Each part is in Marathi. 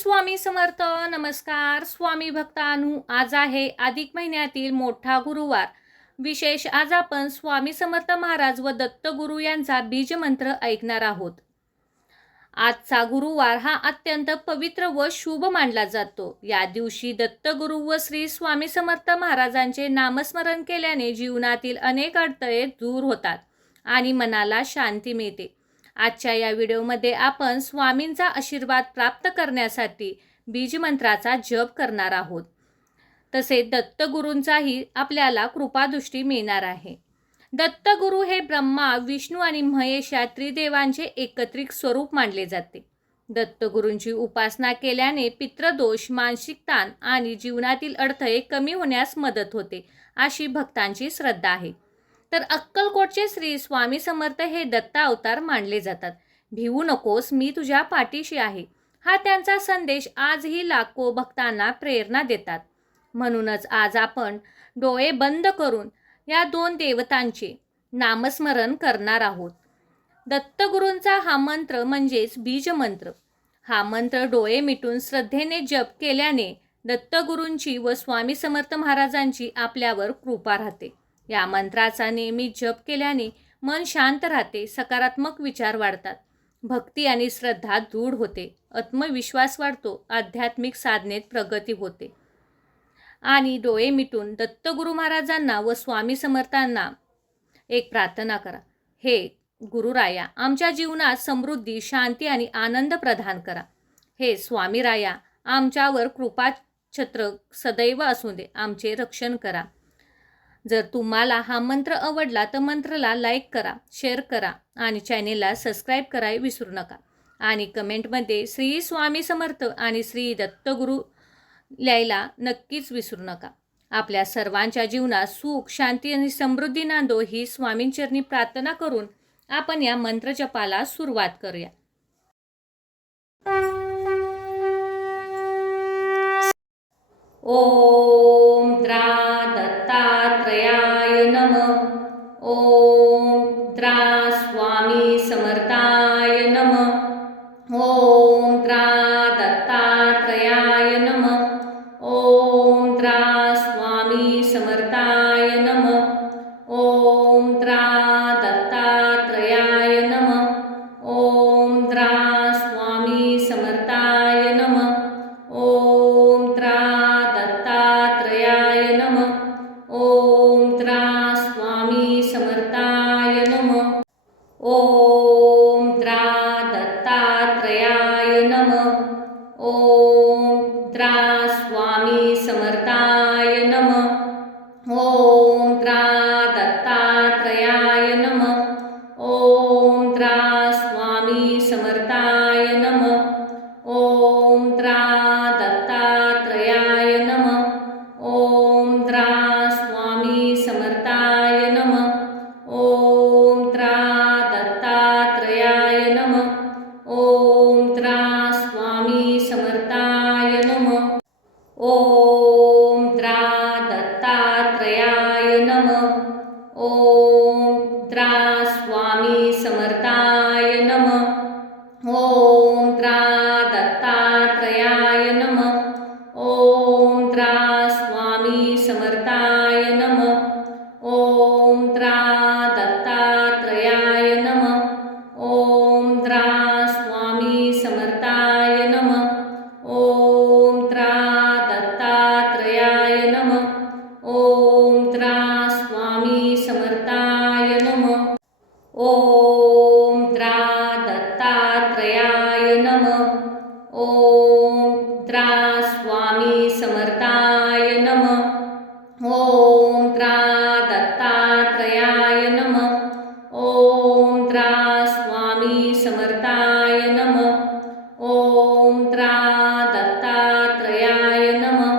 स्वामी समर्थ. नमस्कार स्वामी भक्तांनो, आज आहे अधिक महिन्यातील मोठा गुरुवार. विशेष आज आपण स्वामी समर्थ महाराज व दत्तगुरु यांचा बीज मंत्र ऐकणार आहोत. आजचा गुरुवार हा अत्यंत पवित्र व शुभ मानला जातो. या दिवशी दत्तगुरु व श्री स्वामी समर्थ महाराजांचे नामस्मरण केल्याने जीवनातील अनेक अडथळे दूर होतात आणि मनाला शांती मिळते. आजच्या या व्हिडिओमध्ये आपण स्वामींचा आशीर्वाद प्राप्त करण्यासाठी बीज मंत्राचा जप करणार आहोत. तसेच दत्तगुरूंचाही आपल्याला कृपादृष्टी मिळणार आहे. दत्तगुरू हे ब्रह्मा, विष्णू आणि महेश या त्रिदेवांचे एकत्रित स्वरूप मानले जाते. दत्तगुरूंची उपासना केल्याने पितृदोष, मानसिक ताण आणि जीवनातील अडथळे कमी होण्यास मदत होते, अशी भक्तांची श्रद्धा आहे. तर अक्कलकोटचे श्री स्वामी समर्थ हे दत्ता अवतार मानले जातात. भिवू नकोस, मी तुझ्या पाठीशी आहे, हा त्यांचा संदेश आजही लाखो भक्तांना प्रेरणा देतात. म्हणूनच आज आपण डोळे बंद करून या दोन देवतांचे नामस्मरण करणार आहोत. दत्तगुरूंचा हा मंत्र म्हणजेच बीज मंत्र. हा मंत्र डोळे मिटून श्रद्धेने जप केल्याने दत्तगुरूंची व स्वामी समर्थ महाराजांची आपल्यावर कृपा राहते. या मंत्राचा नेहमी जप केल्याने मन शांत राहते, सकारात्मक विचार वाढतात, भक्ती आणि श्रद्धा दृढ होते, आत्मविश्वास वाढतो, आध्यात्मिक साधनेत प्रगती होते. आणि डोळे मिटून दत्तगुरु महाराजांना व स्वामी समर्थांना एक प्रार्थना करा. हे गुरुराया, आमच्या जीवनात समृद्धी, शांती आणि आनंद प्रदान करा. हे स्वामी राया, आमच्यावर कृपा छत्र सदैव असू दे, आमचे रक्षण करा. जर तुम्हाला हा मंत्र आवडला तर मंत्राला लाईक करा, शेअर करा आणि चॅनेलला सबस्क्राईब करायला विसरू नका. आणि कमेंटमध्ये श्री स्वामी समर्थ आणि श्री दत्तगुरु लिहायला नक्कीच विसरू नका. आपल्या सर्वांच्या जीवनात सुख, शांती आणि समृद्धी नांदो ही स्वामींचरणी प्रार्थना करून आपण या मंत्र जपाला सुरुवात करूया. ओम द्रा दत्तात्रयाय नमः. ओम द्रा स्वामी समर्थाय नमः. ओम द्रा दत्तात्रयाय नमः. ओम द्रा स्वामी समर्थाय नमः. ओम द्रा दत्तात्रयाय नमः. ओम द्रा स्वामी समर्थाय नमः. ओम द्रा दत्तात्रयाय नमः. ओम द्रा स्वामी समर्थाय नमः. ओम द्रा दत्तात्रयाय नमः. ओम द्रा स्वामी समर्थाय नमः. ओम द्रा दत्तात्रयाय नमः. ओम द्रा स्वामी समर्थाय नमः. ओम द्रा दत्तात्रयाय नमः. ओम द्रा स्वामी समर्थाय नमः. ओम द्रा दत्तात्रयाय नमः. ओम द्रा स्वामी समर्थाय नमः. ओम द्रा दत्तात्रयाय नमः. ओम द्रा स्वामी समर्थाय नमः. ओम द्रा दत्तात्रयाय नमः. ओम द्रा स्वामी समर्थाय नमः. ओम द्रा दत्तात्रयाय नमः. ओम द्रा स्वामी समर्थाय नमः. ओम द्रा दत्तात्रयाय नमः. ओम द्रा स्वामी समर्थाय नमः. ओम द्रा दत्तात्रयाय नमः. ओम द्रा स्वामी समर्थाय नमः. ओम द्रा दत्तात्रयाय नमः. ओम द्रा स्वामी समर्थाय नमः. ओम द्रा दत्तात्रयाय नमः.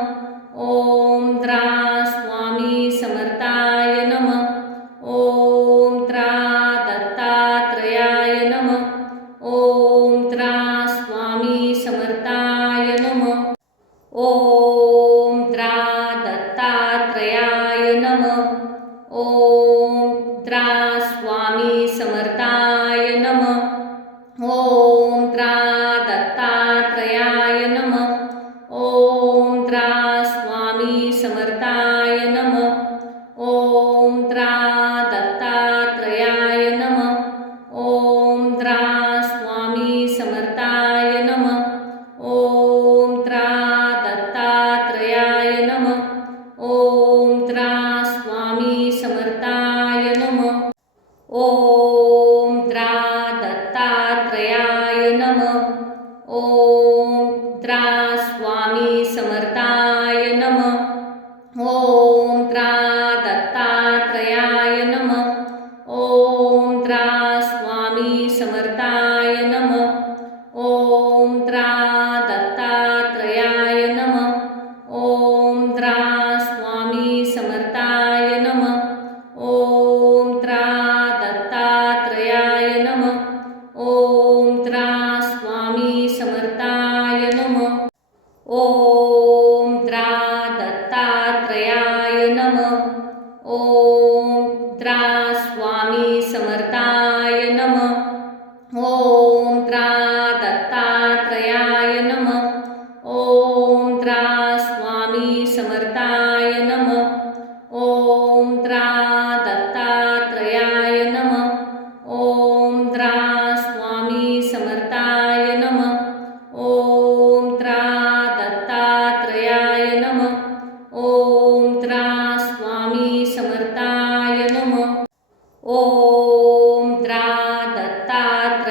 ओम द्रा स्वामी समर्थाय नमः. ओम द्रा दत्तात्रयाय नमः. ओम द्रा स्वामी समर्थाय नमः. ओम द्रा दत्तात्रयाय नमः. ओम द्रा स्वामी समर्थाय नमः. ओम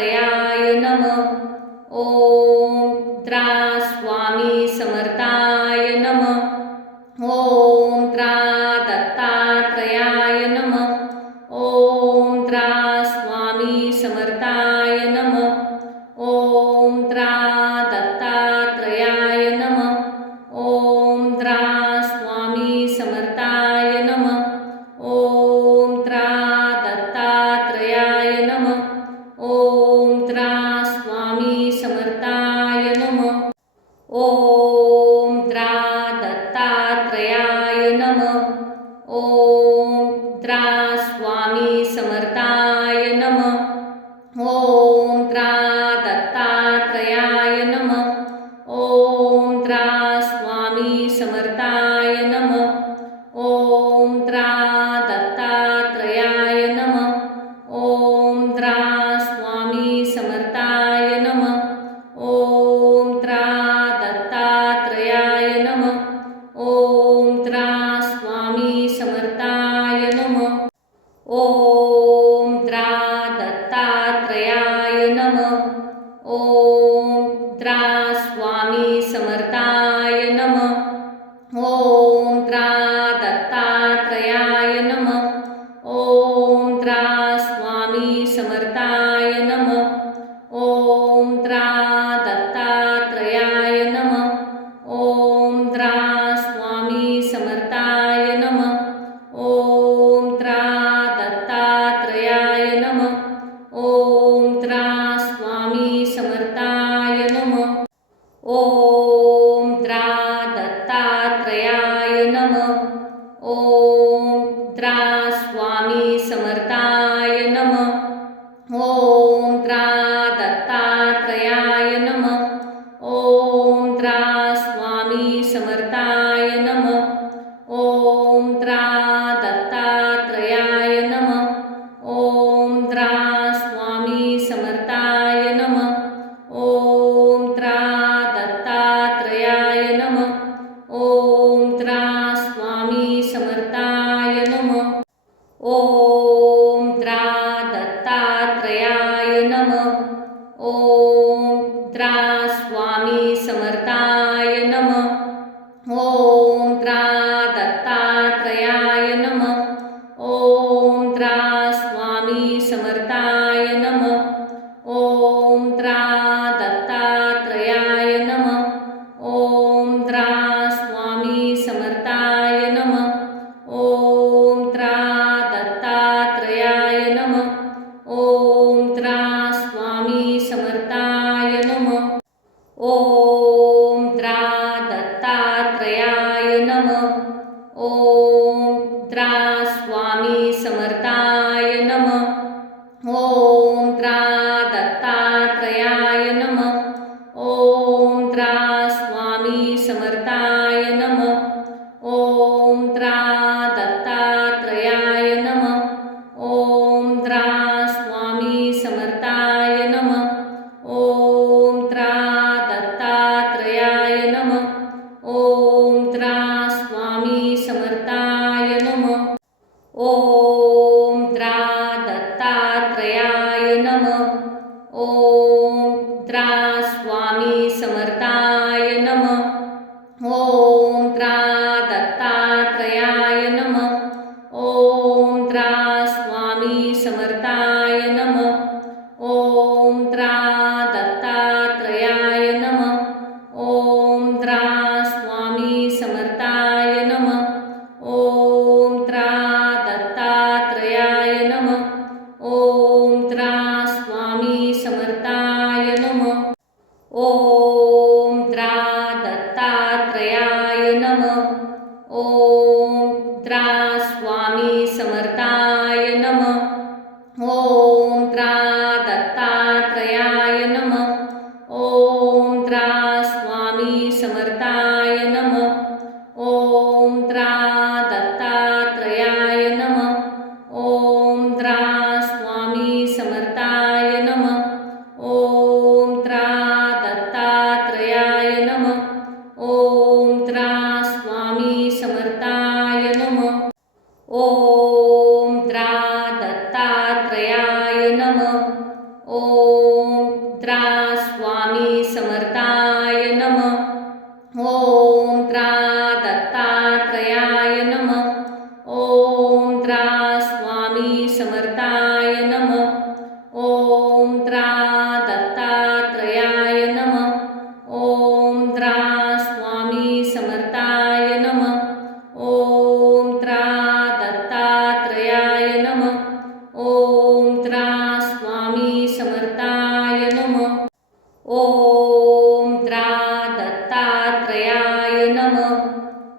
दत्तात्रयाय नमः. ओम त्रा स्वामी समर्थाय नमः. ओम त्रा दत्तात्रयाय नमः. ओम त्रा स्वामी समर्थाय नमः. ओम त्रा दत्तात्रयाय नमः. ओम त्रा स्वामी समर्थाय नमः. ओम त्रा दत्तात्रयाय नमः. ओम त्रा स्वामी समर्थाय नमः. ओम त्रा दत्तात्रयाय नमः. ओम त्रा स्वामी समर्थाय नमः. ओम त्रा दत्तात्रयाय नमः. ओम त्रा स्वामी समर्थाय नमः. ओम त्रा दत्तात्रयाय नमः. ओम त्रा स्वामी समर्थाय नमः. ओम त्रा दत्तात्रयाय नमः. ओम त्रा स्वामी समर्थाय नमः. ओम त्रा दत्तात्रयाय नमः. ओम त्रा स्वामी समर्थाय नमः. ओम त्रा दत्तात्रयाय नमः. ओम त्रा स्वामी समर्थाय नमः. ओम त्रा दत्तात्रयाय नमः. ओम त्रा स्वामी समर्थाय नमः. ओम त्रा दत्तात्रयाय नमः. ओम त्रा स्वामी समर्थाय नमः. ओम त्रा दत्तात्रयाय नमः. ओम त्रा स्वामी समर्थाय नमः. ओम त्रा दत्तात्रयाय नमः. ओम त्रा स्वामी समर्थाय नमः. ओम त्रा दत्तात्रयाय नमः. ओम त्रा स्वामी समर्थाय नमः. ओम त्रा दत्तात्रयाय नमः. ओम त्रा स्वामी समर्थाय नमः. ओम त्रा दत्तात्रयाय नमः. ओम त्रा स्वामी समर्थाय नमः. ओम त्रा दत्तात्रयाय नमः. ओम त्रा स्वामी समर्थाय नमः. ओम त्रा दत्तात्रयाय नमः. ओम त्रा स्वामी समर्थाय नमः. ओम त्रा दत्तात्रयाय नमः. ओम त्रा स्वामी समर्थाय नमः. ओम त्रा दत्तात्रयाय नमः. ओम त्रा स्वामी समर्थाय नमः. ओम त्रा दत्तात्रयाय नमः. ओम त्रा स्वामी समर्थाय नमः. ओम त्रा दत्तात्रयाय नमः. ओम त्रा स्वामी समर्थाय नमः. ओम त्रा दत्तात्रयाय नमः. ओम त्रा स्वामी समर्थाय नमः. ओम त्रा दत्तात्रयाय नमः. ओम त्रा स्वामी समर्थाय नमः. ओम त्रा दत्तात्रयाय नमः. ओम त्रा स्वामी समर्थाय नमः. ओम त्रा दत्तात्रयाय नमः. ओम त्रा स्वामी समर्थाय नमः. ओम त्रा दत्तात्रयाय नमः. ओम त्रा स्वामी समर्थाय नमः. ओम त्रा दत्तात्रयाय नमः. ओम त्रा स्वामी समर्थाय नमः. ओम त्रा दत्तात्रयाय नमः. ओम त्रा स्वामी समर्थाय नमः. ओम त्रा दत्तात्रयाय नमः. ओम त्रा स्वामी समर्थाय नमः. ओम त्रा दत्तात्रयाय नमः. ओम त्रा स्वामी समर्थाय नमः. ओम त्रा दत्तात्रयाय नमः. ओम त्रा स्वामी समर्थाय नमः. ओम त्रा दत्तात्रयाय नमः. ओम त्रा स्वामी समर्थाय नमः. ओम त्रा दत्तात्रयाय नमः. ओम त्रा स्वामी समर्थाय नमः. ओम त्रा दत्तात्रयाय नमः. ओम त्रा स्वामी समर्थाय नमः. ओम त्रा दत्तात्रयाय नमः.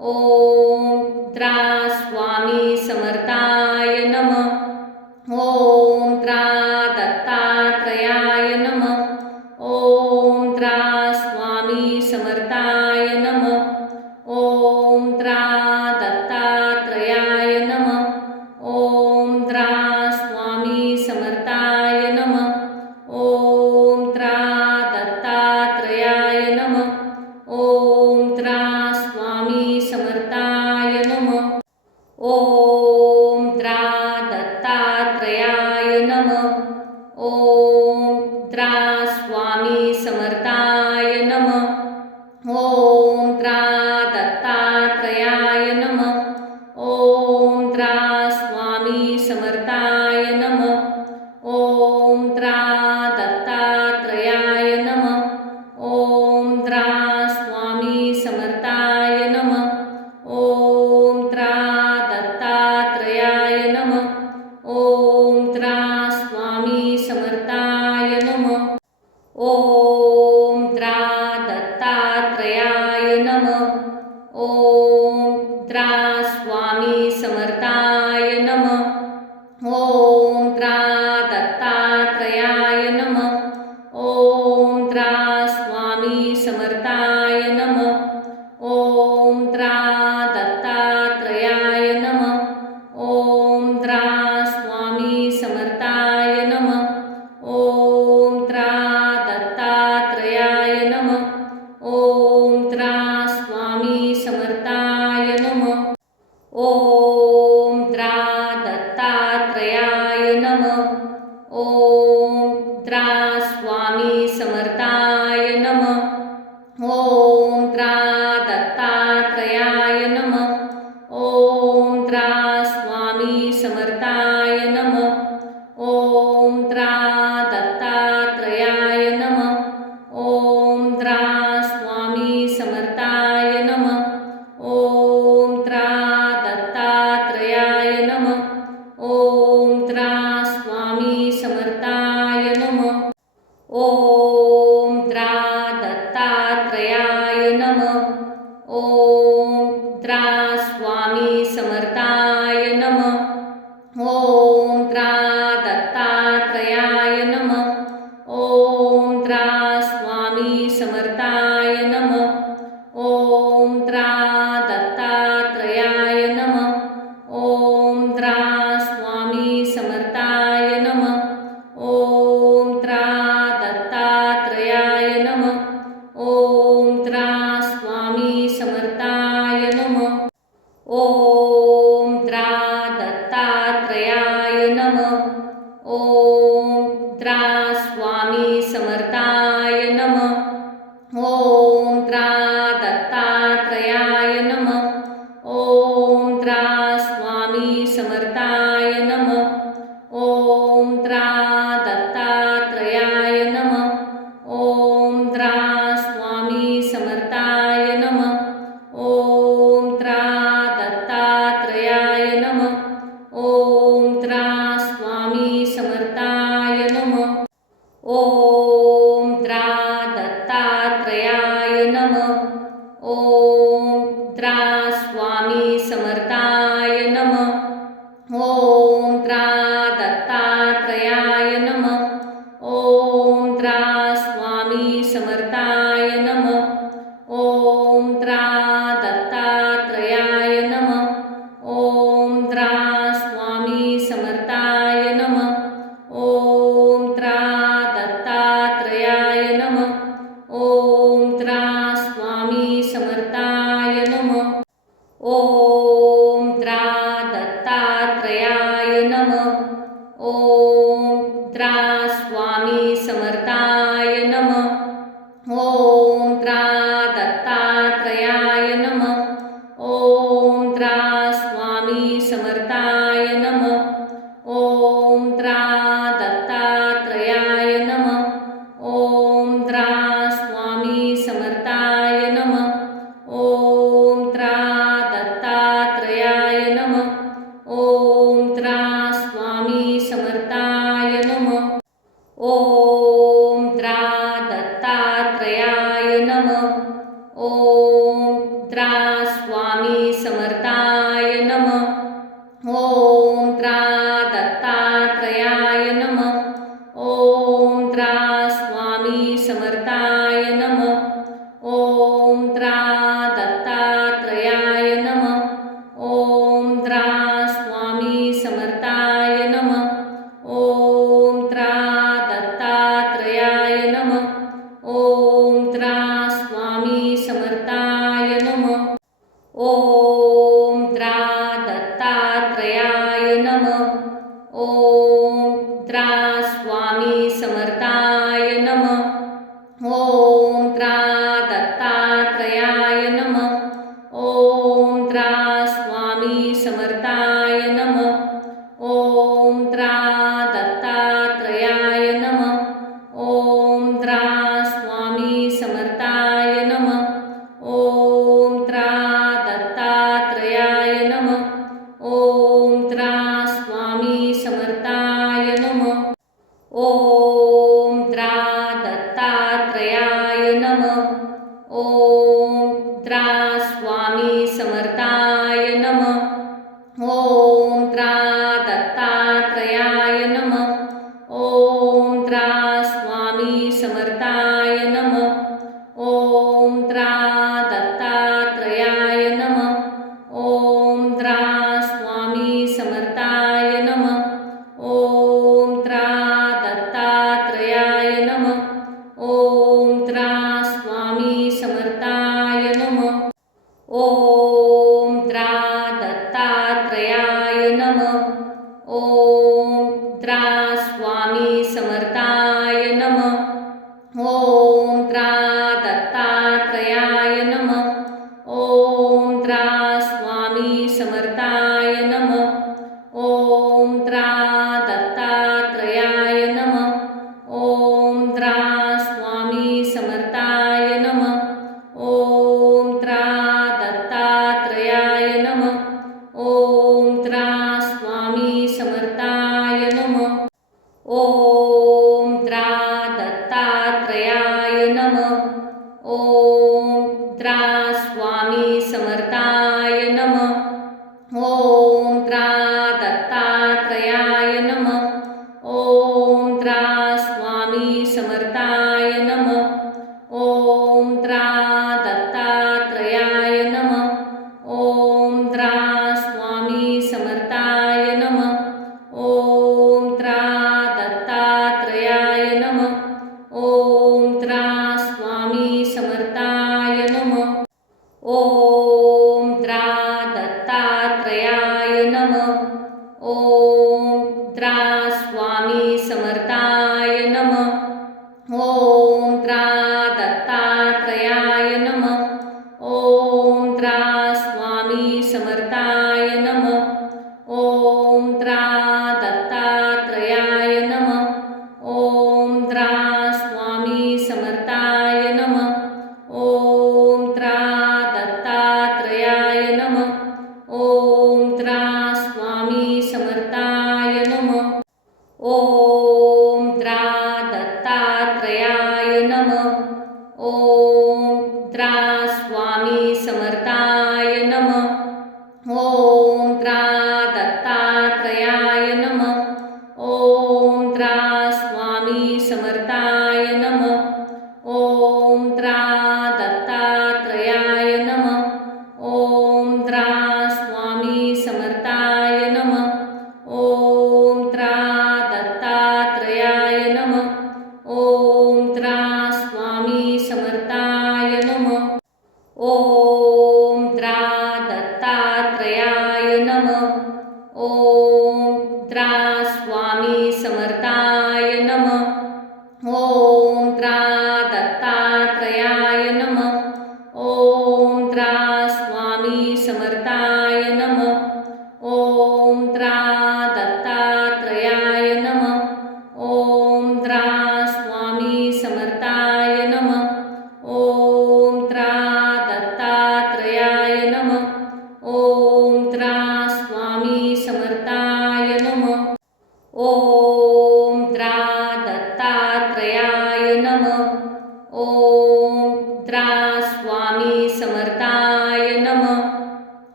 ओम त्रा स्वामी समर्थाय नमः. ओम त्रा दत्तात्रयाय नमः. ओम त्रा स्वामी समर्थाय नमः. ओम त्रा दत्तात्रयाय नमः. ओम त्रा स्वामी समर्थाय नमः. ओम त्रा दत्तात्रयाय नमः. ओम त्रा स्वामी समर्थाय नमः. ओम त्रा दत्तात्रयाय नमः. ओम त्रा स्वामी समर्थाय नमः. ओम त्रा दत्तात्रयाय नमः. ओम त्रा स्वामी समर्थाय नमः. ओम त्रा दत्तात्रयाय नमः. ओम त्रा स्वामी समर्थाय नमः. ओम त्रा दत्तात्रयाय नमः. ओम त्रा स्वामी समर्थाय नमः. ओम त्रा दत्तात्रयाय नमः. ओम त्रा स्वामी समर्थाय नमः. ओम त्रा दत्तात्रयाय नमः. ओम त्रा स्वामी समर्थाय नमः. ओम त्रा दत्तात्रयाय नमः. ओम त्रा स्वामी समर्थाय नमः. ओम त्रा दत्तात्रयाय नमः. ओम त्रा स्वामी समर्थाय नमः. ओम त्रा दत्तात्रयाय नमः. ओम त्रा स्वामी समर्थाय नमः. ओम त्रा दत्तात्रयाय नमः. ओम त्रा स्वामी समर्थाय नमः. ओम त्रा दत्तात्रयाय नमः. ओम त्रा स्वामी समर्थाय नमः. ओम त्रा दत्तात्रयाय नमः. ओम त्रा स्वामी समर्थाय नमः. ओम त्रा दत्तात्रयाय नमः. ओम त्रा स्वामी समर्थाय नमः. ओम त्रा दत्तात्रयाय नमः. ओम त्रा स्वामी समर्थाय नमः. ओम त्रा दत्तात्रयाय नमः. ओम त्रा स्वामी समर्थाय नमः. ओम त्रा दत्तात्रयाय नमः. ओम त्रा स्वामी समर्थाय नमः. ओम त्रा दत्तात्रयाय नमः. ओम त्रा स्वामी समर्थाय नमः. ओम त्रा दत्तात्रयाय नमः. ओम त्रा स्वामी समर्थाय नमः. ओम त्रा दत्तात्रयाय नमः. ओम त्रा स्वामी समर्थाय नमः. ओम त्रा दत्तात्रयाय नमः. ओम त्रा स्वामी समर्थाय नमः. ओम त्रा दत्तात्रयाय नमः. ओम त्रा स्वामी समर्थाय नमः. ओम त्रा दत्तात्रयाय नमः. ओम त्रा स्वामी समर्थाय नमः. ओम त्रा दत्तात्रयाय नमः. ओम त्रा स्वामी समर्थाय नमः. ओम त्रा दत्तात्रयाय नमः. ओम त्रा स्वामी समर्थाय नमः. ओम त्रा दत्तात्रयाय नमः. ओम त्रा स्वामी समर्थाय ॐ द्रा दत्तात्रयाय नमः। ॐ द्रा स्वामी समर्थाय नमः। ॐ द्रा दत्तात्रयाय नमः। ॐ द्रा स्वामी समर्थाय नमः। ॐ द्रा दत्तात्रयाय नमः। ॐ द्रा स्वामी समर्थाय नमः। ॐ द्रा दत्तात्रयाय नमः। ॐ द्रा स्वामी समर्थाय नमः। ॐ द्रा दत्तात्रयाय नमः। ॐ द्रा स्वामी समर्थाय नमः। ॐ द्रा दत्तात्रयाय नमः। ॐ द्रा स्वामी समर्थाय नमः। ॐ द्रा दत्तात्रयाय नमः। ॐ द्रा स्वामी समर्थाय नमः। ॐ द्रा दत्तात्रयाय नमः। ॐ द्रा स्वामी समर्थाय नमः। ॐ द्रा दत्तात्रयाय नमः। ॐ द्रा स्वामी समर्थाय नमः। ॐ द्रा दत्तात्रयाय नमः। ॐ द्रा स्वामी समर्थाय नमः। ॐ द्रा दत्तात्रयाय नमः। ॐ द्रा स्वामी समर्थाय नमः। ॐ द्रा दत्तात्रयाय नमः। ॐ द्रा स्वामी समर्थाय नमः। ॐ द्रा दत्तात्रयाय नमः। ॐ द्रा स्वामी समर्थाय नमः। ॐ द्रा दत्तात्रयाय नमः। ॐ द्रा स्वामी समर्थाय नमः। ॐ द्रा दत्तात्रयाय नमः। ॐ द्रा स्वामी समर्थाय नमः। ॐ द्रा दत्तात्रयाय नमः। ॐ द्रा स्वामी समर्थाय नमः। ॐ द्रा दत्तात्रयाय नमः। ॐ द्रा स्वामी समर्थाय नमः। ॐ द्रा दत्तात्रयाय नमः। ॐ द्रा स्वामी समर्थाय नमः। ॐ द्रा दत्तात्रयाय नमः। ॐ द्रा स्वामी समर्थाय नमः। ॐ द्रा दत्तात्रयाय नमः। ॐ द्रा स्वामी समर्थाय नमः। ॐ द्रा दत्तात्रयाय नमः। ॐ द्रा स्वामी समर्थाय नमः। ॐ द्रा दत्तात्रयाय नमः। ॐ द्रा स्वामी समर्थाय नमः। ॐ द्रा दत्तात्रयाय नमः। ॐ द्रा स्वामी समर्थाय नमः। ॐ द्रा दत्तात्रयाय नमः। ॐ द्रा स्वामी समर्थाय नमः। ॐ द्रा दत्तात्रयाय नमः। ॐ द्रा स्वामी समर्थाय नमः। ॐ द्रा दत्तात्रयाय नमः। ॐ द्रा स्वामी समर्थाय नमः। ॐ द्रा दत्तात्रयाय नमः। ॐ द्रा स्वामी समर्थाय नमः। ॐ द्रा दत्तात्रयाय नमः। ॐ द्रा स्वामी समर्थाय नमः। ॐ द्रा दत्तात्रयाय नमः। ॐ द्रा स्वामी समर्थाय नमः। ॐ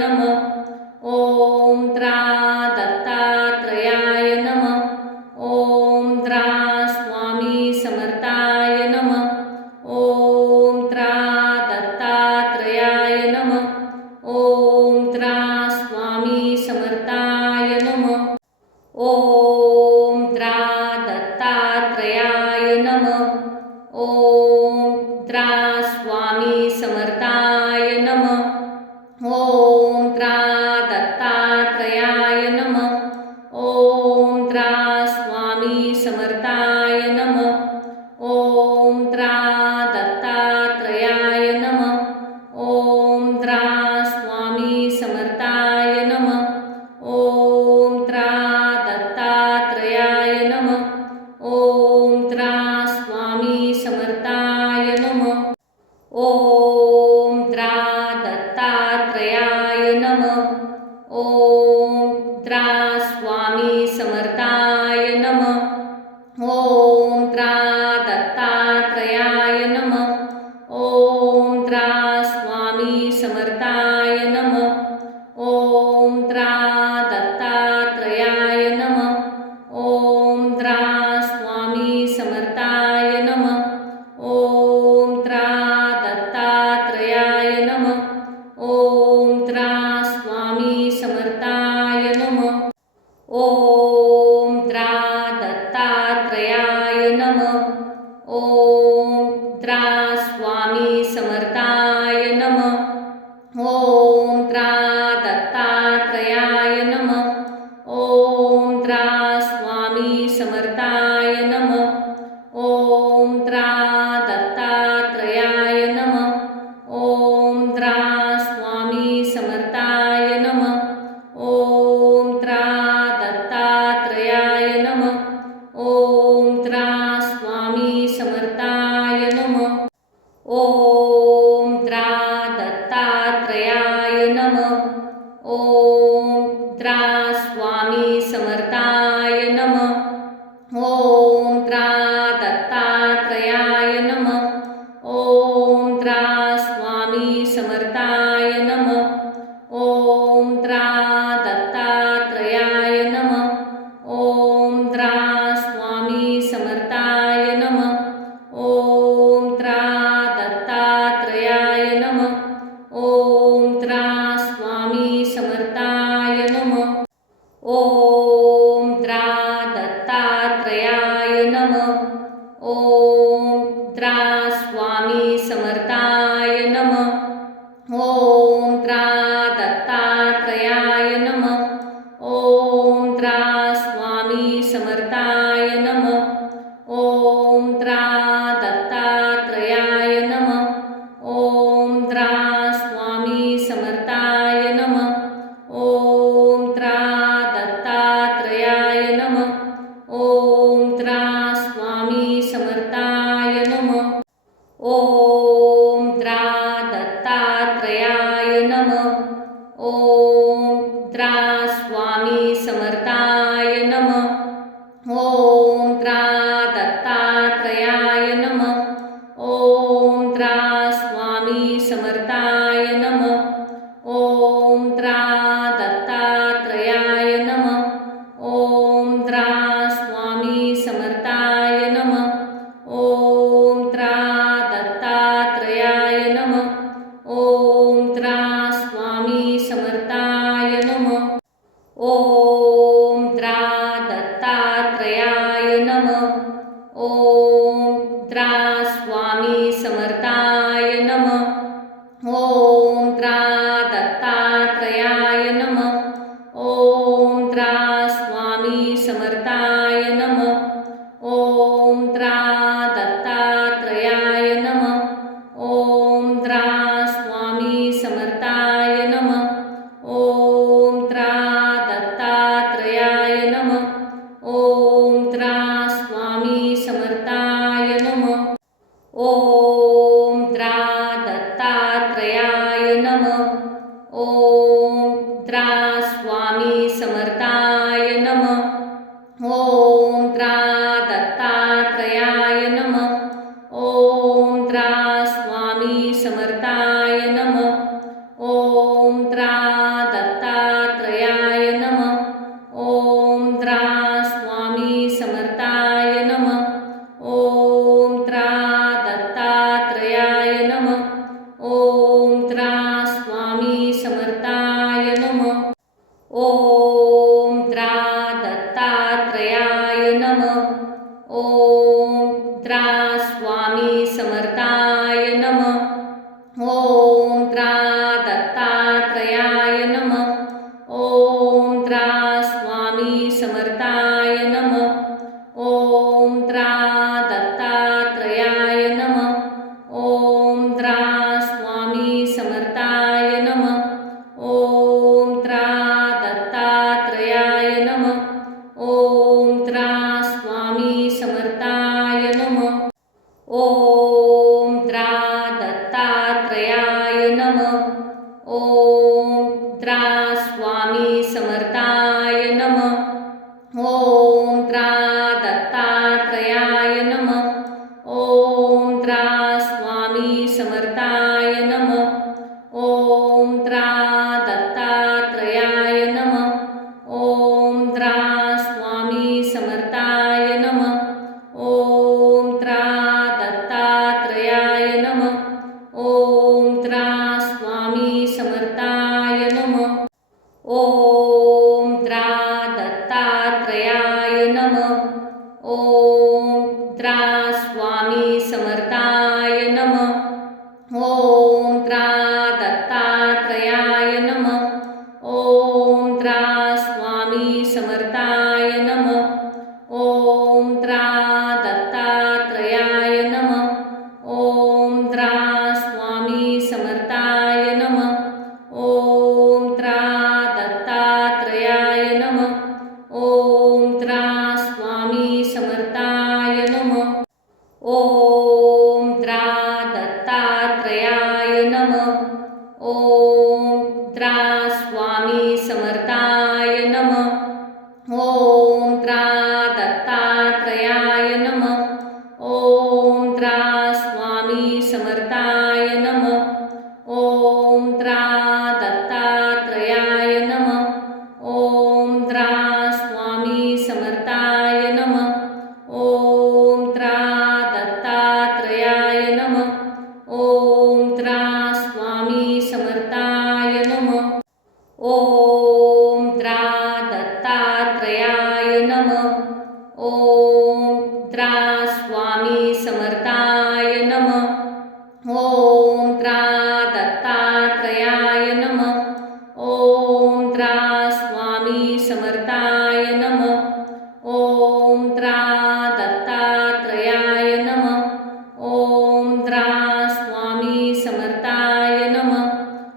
नमः। ॐ त्रा दत्तात्रयाय नमः। ॐ त्रा स्वामी समर्थाय नमः। ॐ त्रा दत्तात्रयाय नमः। ॐ त्रा स्वामी समर्थाय नमः। ॐ त्रा दत्तात्रयाय नमः। ॐ त्रा स्वामी समर्थाय नमः। ॐ त्रा दत्तात्रयाय नमः। ॐ त्रा स्वामी समर्थाय नमः। ॐ त्रा दत्तात्रयाय नमः। ॐ त्रा स्वामी समर्थाय नमः। ॐ त्रा दत्तात्रयाय नमः। ॐ त्रा स्वामी समर्थाय नमः। ॐ त्रा दत्तात्रयाय नमः। ॐ त्रा स्वामी समर्थाय नमः। ॐ त्रा दत्तात्रयाय नमः। ॐ त्रा स्वामी समर्थाय नमः। ॐ त्रा दत्तात्रयाय नमः। ॐ त्रा स्वामी समर्थाय नमः। ॐ त्रा दत्तात्रयाय नमः। ॐ त्रा स्वामी समर्थाय नमः। ॐ त्रा दत्तात्रयाय नमः। ॐ त्रा स्वामी समर्थाय नमः। ॐ त्रा दत्तात्रयाय नमः। ॐ त्रा स्वामी समर्थाय नमः। ॐ त्रा दत्तात्रयाय नमः। ॐ त्रा स्वामी समर्थाय नमः। ॐ त्रा दत्तात्रयाय नमः। ॐ त्रा स्वामी समर्थाय नमः। ॐ त्रा दत्तात्रयाय नमः। ॐ त्रा स्वामी समर्थाय नमः। ॐ त्रा दत्तात्रयाय नमः। ॐ त्रा स्वामी समर्थाय नमः। ॐ त्रा दत्तात्रयाय नमः। ॐ त्रा स्वामी समर्थाय नमः। ॐ त्रा दत्तात्रयाय नमः। ॐ त्रा स्वामी समर्थाय नमः। ॐ त्रा दत्तात्रयाय नमः। ॐ त्रा स्वामी समर्थाय नमः। ॐ त्रा दत्तात्रयाय नमः। ॐ त्रा स्वामी समर्थाय नमः। ॐ त्रा दत्तात्रयाय नमः। ॐ त्रा स्वामी समर्थाय नमः। ॐ त्रा दत्तात्रयाय नमः। ॐ त्रा स्वामी समर्थाय नमः। ॐ त्रा दत्तात्रयाय नमः। ॐ त्रा स्वामी समर्थाय नमः। ॐ त्रा दत्तात्रयाय नमः। ॐ त्रा स्वामी समर्थाय नमः। ॐ त्रा दत्तात्रयाय नमः। ॐ त्रा स्वामी समर्थाय नमः। ॐ त्रा दत्तात्रयाय नमः। ॐ त्रा स्वामी समर्थाय नमः। ॐ त्रा दत्तात्रयाय नमः। ॐ त्रा स्वामी समर्थाय नमः। ॐ त्रा दत्तात्रयाय नमः। ॐ त्रा स्वामी समर्थाय नमः। ॐ त्रा दत्तात्रयाय नमः। ॐ त्रा स्वामी समर्थाय नमः। ॐ त्रा दत्तात्रयाय नमः। ॐ त्रा स्वामी समर्थाय नमः। ॐ त्रा दत्तात्रयाय नमः। ॐ त्रा स्वामी समर्थाय नमः। ॐ त्रा दत्तात्रयाय नमः। ॐ त्रा स्वामी समर्थाय नमः। ॐ त्रा नमः. ओम द्रा दत्तात्रयाय नमः. ओम द्रा स्वामी समर्थाय नमः. ओम द्रा दत्तात्रयाय नमः. ओम द्रा स्वामी समर्थाय नमः. ओम द्रा दत्तात्रयाय नमः. ओम द्रा स्वामी समर्थाय नमः. ओम द्रा दत्तात्रयाय नमः. ओम द्रा स्वामी समर्थाय नमः. ओम द्रा दत्तात्रयाय नमः. ओम द्रा स्वामी समर्थाय नमः. ओम द्रा दत्तात्रयाय नमः. ओम द्रा स्वामी समर्थाय नमः. ओम द्रा दत्तात्रयाय नमः. ओम द्रा स्वामी समर्थाय नमः. ओम द्रा दत्तात्रयाय नमः. ओम द्रा स्वामी समर्थाय नमः. ओम द्रा दत्तात्रयाय नमः. ओम द्रा स्वामी समर्थाय नमः. ओम द्रा दत्तात्रयाय नमः. ओम द्रा स्वामी समर्थाय नमः. ओम द्रा दत्तात्रयाय नमः. ओम द्रा स्वामी समर्थाय नमः. ओम द्रा दत्तात्रयाय नमः. ओम द्रा स्वामी समर्थाय नमः. ओम द्रा दत्तात्रयाय नमः. ओम द्रा स्वामी समर्थाय नमः. ओम द्रा दत्तात्रयाय नमः. ओम द्रा स्वामी समर्थाय नमः. ओम द्रा दत्तात्रयाय नमः. ओम द्रा स्वामी समर्थाय नमः. ओम द्रा दत्तात्रयाय नमः. ओम द्रा स्वामी समर्थाय नमः. ओम द्रा दत्तात्रयाय नमः. ओम द्रा स्वामी समर्थाय नमः. ओम द्रा दत्तात्रयाय नमः. ओम द्रा स्वामी समर्थाय नमः. ओम द्रा दत्तात्रयाय नमः. ओम द्रा स्वामी समर्थाय नमः.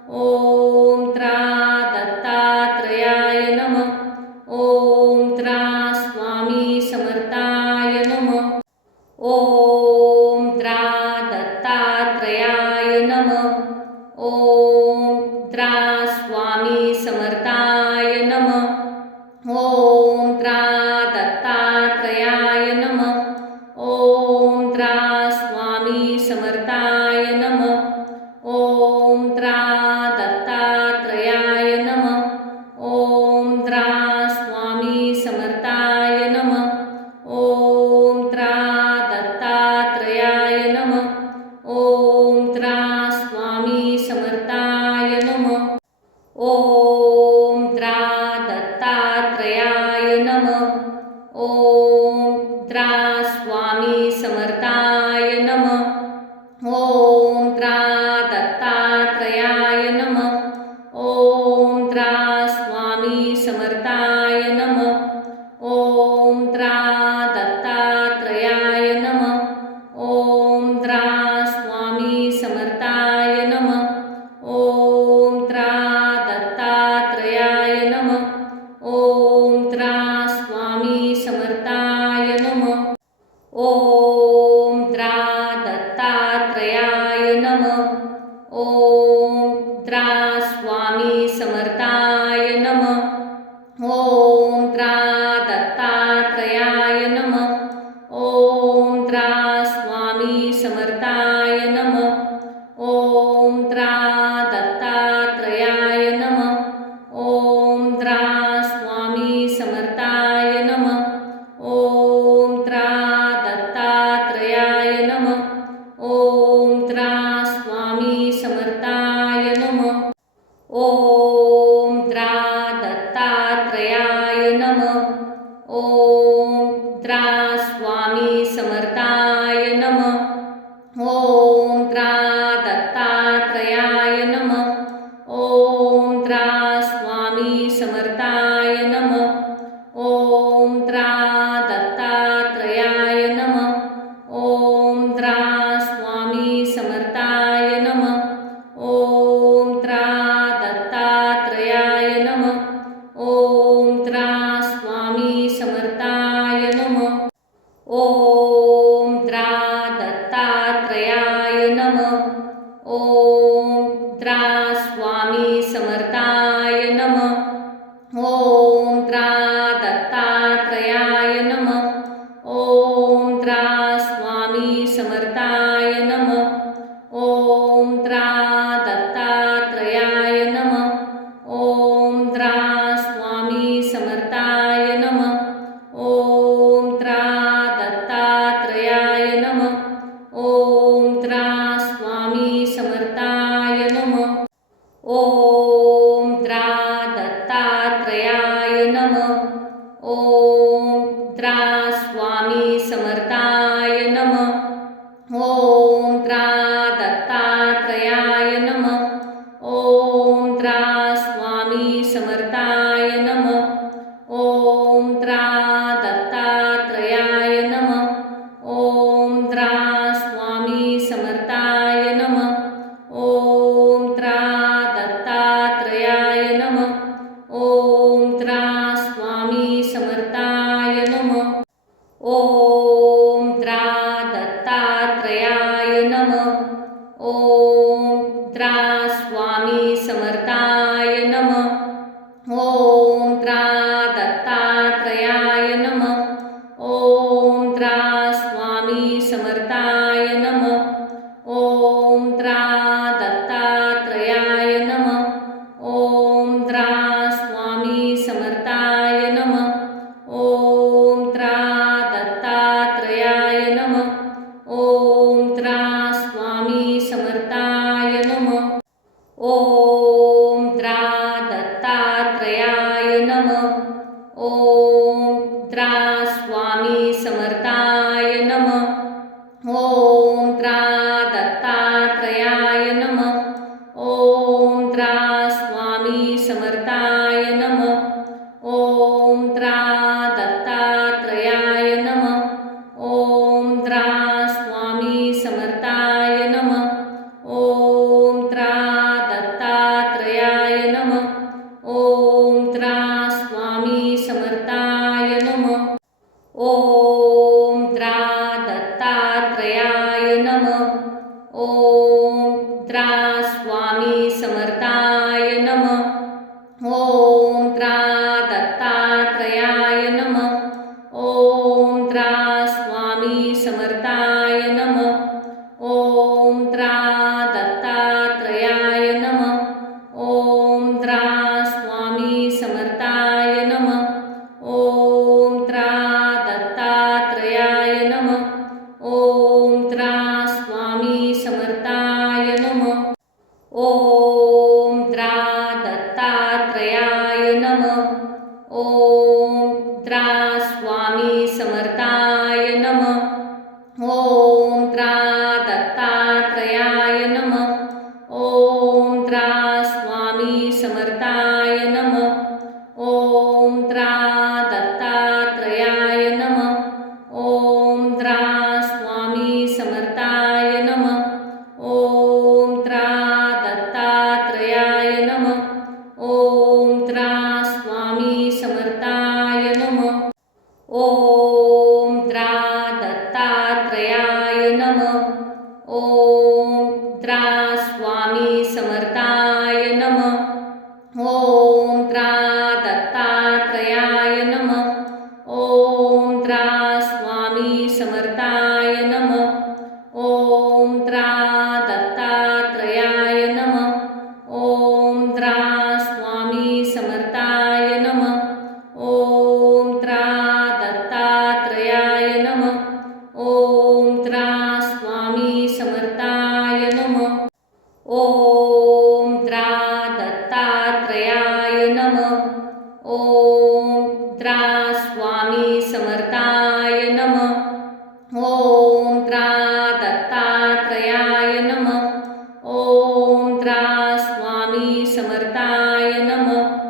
ओम द्रा दत्तात्रयाय नमः. ओम द्रा स्वामी समर्थाय नमः. ओम द्रा दत्तात्रयाय नमः. ओम द्रा स्वामी समर्थाय नमः. ओम द्रा दत्तात्रयाय नमः. ओम द्रा स्वामी समर्थाय नमः. ओम द्रा दत्तात्रयाय नमः. ओम द्रा स्वामी समर्थाय नमः. ओम द्रा दत्तात्रयाय नमः. ओम द्रा स्वामी समर्थाय नमः. ओम द्रा दत्तात्रयाय नमः. ओम द्रा स्वामी समर्थाय नमः. ओम द्रा दत्तात्रयाय नमः. ओम द्रा स्वामी समर्थाय नमः. ओम द्रा दत्तात्रयाय नमः. ओम द्रा स्वामी समर्थाय नमः. ओम द्रा दत्तात्रयाय नमः. ओम द्रा स्वामी समर्थाय नमः. ओम द्रा दत्तात्रयाय नमः. ओम द्रा स्वामी समर्थाय नमः. ओम द्रा दत्तात्रयाय नमः. ओम द्रा स्वामी समर्थाय नमः. ओम द्रा दत्तात्रयाय नमः. ओम द्रा स्वामी समर्थाय नमः. ओम द्रा दत्तात्रयाय नमः. ओम द्रा स्वामी समर्थाय नमः. ओम स्वामी समर्थाय नमः. ओम त्रा दत्तात्रयाय नमः. ओम त्रा स्वामी समर्थाय नमः. ओम त्रा दत्तात्रयाय नमः. ओम त्रा स्वामी समर्थाय नमः. ओम त्रा दत्तात्रयाय नमः. ओम त्रा स्वामी समर्थाय नमः. ओम त्रा दत्तात्रयाय नमः. ओम त्रा स्वामी समर्थाय नमः. ओम त्रा दत्तात्रयाय नमः. ओम त्रा स्वामी समर्थाय नमः. ओम त्रा दत्तात्रयाय नमः. ओम त्रा स्वामी समर्थाय नमः. ओम त्रा दत्तात्रयाय नमः. ओम त्रा स्वामी समर्थाय नमः. ओम त्रा दत्तात्रयाय नमः. ओम त्रा स्वामी समर्थाय नमः. ओम त्रा दत्तात्रयाय नमः. ओम त्रा स्वामी समर्थाय नमः. ओम त्रा दत्तात्रयाय नमः. ओम त्रा स्वामी समर्थाय नमः. ओम त्रा दत्तात्रयाय नमः. ओम त्रा स्वामी समर्थाय नमः. ओम त्रा दत्तात्रयाय नमः. ओम त्रा स्वामी समर्थाय नमः. ओम त्रा दत्तात्रयाय नमः. ओम त्रा स्वामी समर्थाय नमः. ओम त्रा दत्तात्रयाय नमः. ओम त्रा स्वामी समर्थाय नमः. ओम त्रा दत्तात्रयाय नमः. ओम त्रा स्वामी समर्थाय नमः. ओम त्रा दत्तात्रयाय नमः. ओम त्रा स्वामी समर्थाय नमः. ओम त्रा दत्तात्रयाय नमः. ओम त्रा स्वामी समर्थाय नमः. ओम त्रा दत्तात्रयाय नमः. ओम त्रा स्वामी समर्थाय नमः. ओम त्रा दत्तात्रयाय नमः. ओम त्रा स्वामी समर्थाय नमः. ओम त्रा दत्तात्रयाय नमः. ओम त्रा स्वामी समर्थाय नमः. ओम त्रा दत्तात्रयाय नमः. ओम त्रा स्वामी समर्थाय नमः. ओम त्रा दत्तात्रयाय नमः. ओम त्रा स्वामी समर्थाय नमः. ओम त्रा दत्तात्रयाय नमः. ओम त्रा स्वामी समर्थाय नमः. ओम त्रा दत्तात्रयाय नमः. ओम त्रा स्वामी समर्थाय नमः. ओम त्रा दत्तात्रयाय नमः. ओम त्रा स्वामी समर्थाय नमः. ओम त्रा दत्तात्रयाय नमः. ओम त्रा स्वामी समर्थाय नमः. ओम त्रा दत्तात्रयाय नमः. ओम त्रा स्वामी समर्थाय नमः. ओम त्रा दत्तात्रयाय नमः. ओम त्रा स्वामी समर्थाय नमः. ओम त्रा दत्तात्रयाय नमः. ओम त्रा स्वामी समर्थाय नमः. ओम त्रा दत्तात्रयाय नमः. ओम त्रा स्वामी समर्थाय नमः. ओम त्रा दत्तात्रयाय नमः. ओम त्रा स्वामी समर्थाय नमः. ओम त्रा दत्तात्रयाय नमः. ओम त्रा स्वामी समर्थाय नमः.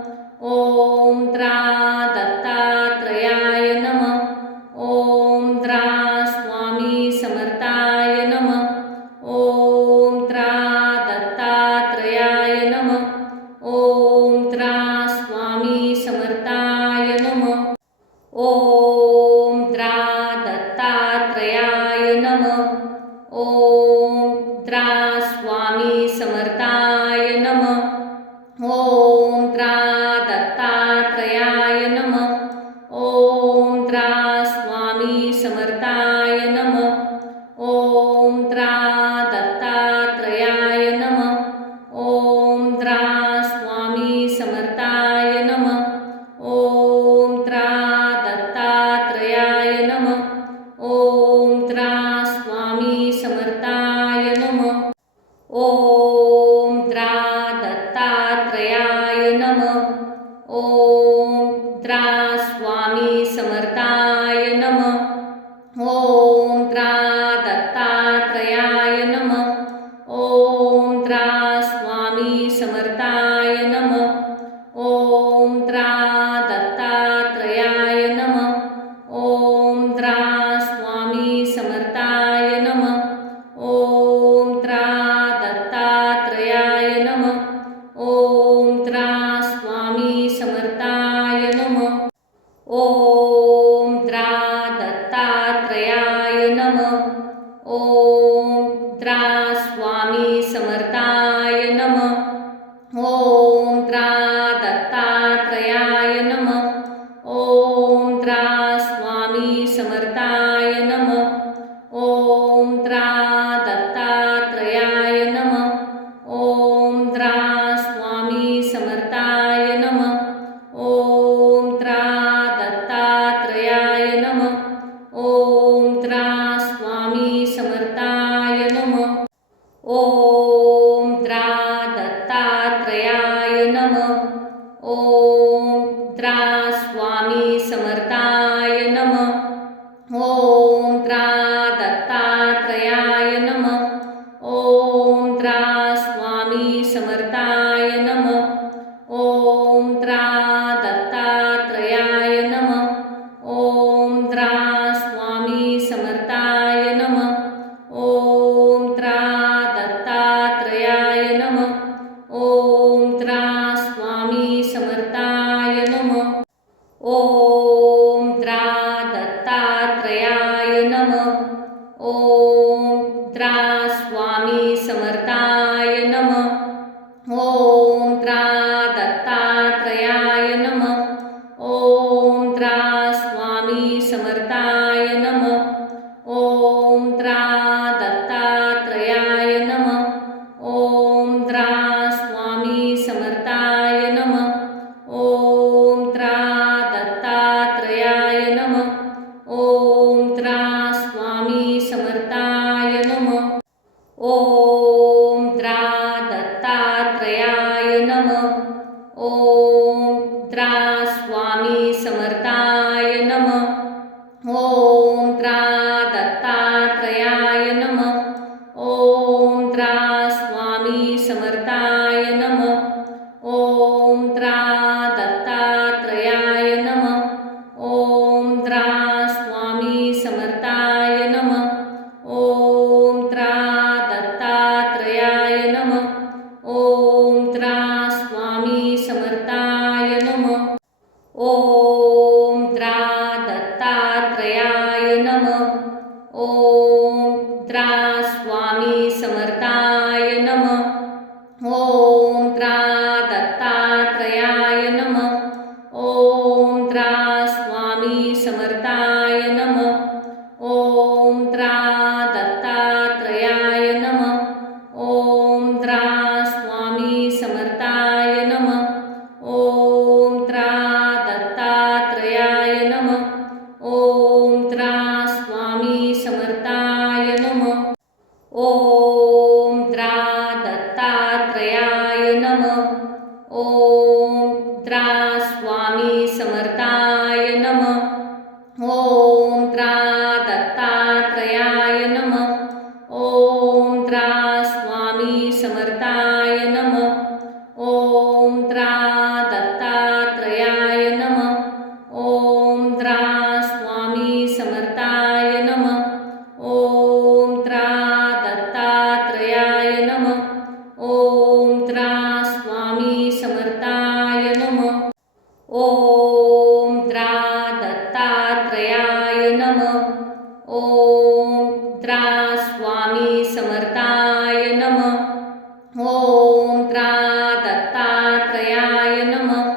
दत्तात्रयाय नमः. ओम त्रा स्वामी समर्थाय नमः. ओम त्रा दत्तात्रयाय नमः. ओम त्रा स्वामी समर्थाय नमः. ओम त्रा दत्तात्रयाय नमः. ओम त्रा स्वामी समर्थाय नमः. ओम त्रा दत्तात्रयाय नमः. ओम त्रा स्वामी समर्थाय नमः. ओम त्रा दत्तात्रयाय नमः. ओम त्रा स्वामी समर्थाय नमः. ओम त्रा दत्तात्रयाय नमः. ओम त्रा स्वामी समर्थाय नमः. ओम त्रा दत्तात्रयाय नमः. ओम त्रा स्वामी समर्थाय नमः. ओम त्रा दत्तात्रयाय नमः. ओम त्रा स्वामी समर्थाय नमः. ओम त्रा दत्तात्रयाय नमः. ओम त्रा स्वामी समर्थाय नमः. ओम त्रा दत्तात्रयाय नमः. ओम त्रा स्वामी समर्थाय नमः. ओम त्रा दत्तात्रयाय नमः. ओम त्रा स्वामी समर्थाय नमः. ओम त्रा दत्तात्रयाय नमः. ओम त्रा स्वामी समर्थाय नमः. ओम त्रा दत्तात्रयाय नमः. ओम त्रा स्वामी समर्थाय नमः. ओम त्रा दत्तात्रयाय नमः. ओम त्रा स्वामी समर्थाय नमः. ओम त्रा दत्तात्रयाय नमः. ओम त्रा स्वामी समर्थाय नमः. ओम त्रा दत्तात्रयाय नमः. ओम त्रा स्वामी समर्थाय नमः. ओम त्रा दत्तात्रयाय नमः. ओम त्रा स्वामी समर्थाय नमः. ओम त्रा दत्तात्रयाय नमः. ओम त्रा स्वामी समर्थाय नमः. ओम त्रा दत्तात्रयाय नमः. ओम त्रा स्वामी समर्थाय नमः. ओम त्रा दत्तात्रयाय नमः. ओम त्रा स्वामी समर्थाय नमः. ओम त्रा दत्तात्रयाय नमः. ओम त्रा स्वामी समर्थाय नमः. ओम त्रा दत्तात्रयाय नमः. ओम त्रा स्वामी समर्थाय नमः. ओम त्रा दत्तात्रयाय नमः. ओम त्रा स्वामी समर्थाय नमः. ओम त्रा दत्तात्रयाय नमः. ओम त्रा स्वामी समर्थाय नमः. ओम त्रा दत्तात्रयाय नमः. ओम त्रा स्वामी समर्थाय नमः. ओम त्रा दत्तात्रयाय नमः. ओम त्रा स्वामी समर्थाय नमः. ओम त्रा दत्तात्रयाय नमः. ओम त्रा स्वामी समर्थाय नमः. ओम त्रा दत्तात्रयाय नमः. ओम त्रा स्वामी समर्थाय नमः. ओम त्रा दत्तात्रयाय नमः. ओम त्रा स्वामी समर्थाय नमः. ओम त्रा दत्तात्रयाय नमः. ओम त्रा स्वामी समर्थाय नमः. ओम त्रा दत्तात्रयाय नमः. ओम त्रा स्वामी समर्थाय नमः. ओम त्रा दत्तात्रयाय नमः. ओम त्रा स्वामी समर्थाय नमः. ओम त्रा दत्तात्रयाय नमः.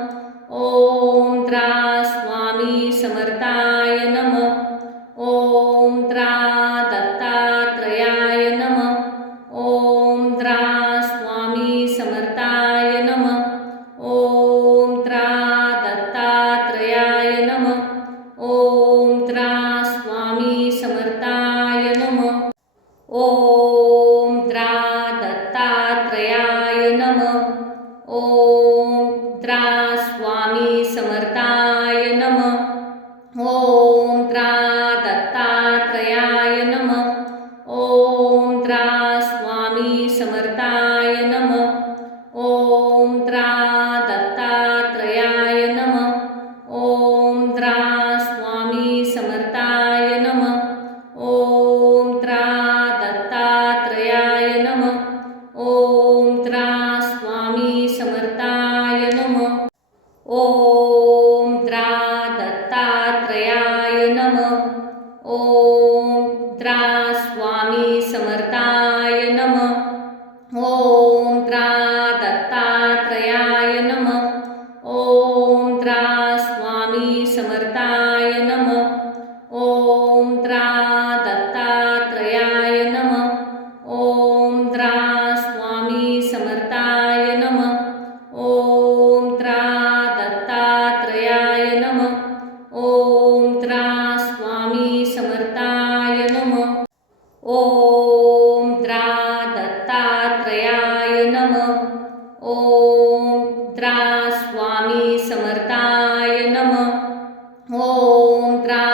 स्वामी समर्थाय नमः. ओम त्रा दत्तात्रयाय नमः. ओम त्रा स्वामी समर्थाय नमः. ओम त्रा दत्तात्रयाय नमः. ओम त्रा स्वामी समर्थाय नमः. ओम त्रा दत्तात्रयाय नमः. ओम त्रा स्वामी समर्थाय नमः. ओम त्रा दत्तात्रयाय नमः. ओम त्रा स्वामी समर्थाय नमः. ओम त्रा दत्तात्रयाय नमः. ओम त्रा स्वामी समर्थाय नमः. ओम त्रा दत्तात्रयाय नमः. ओम त्रा स्वामी समर्थाय नमः. ओम त्रा दत्तात्रयाय नमः. ओम त्रा स्वामी समर्थाय नमः. ओम त्रा दत्तात्रयाय नमः. ओम त्रा स्वामी समर्थाय नमः. ओम त्रा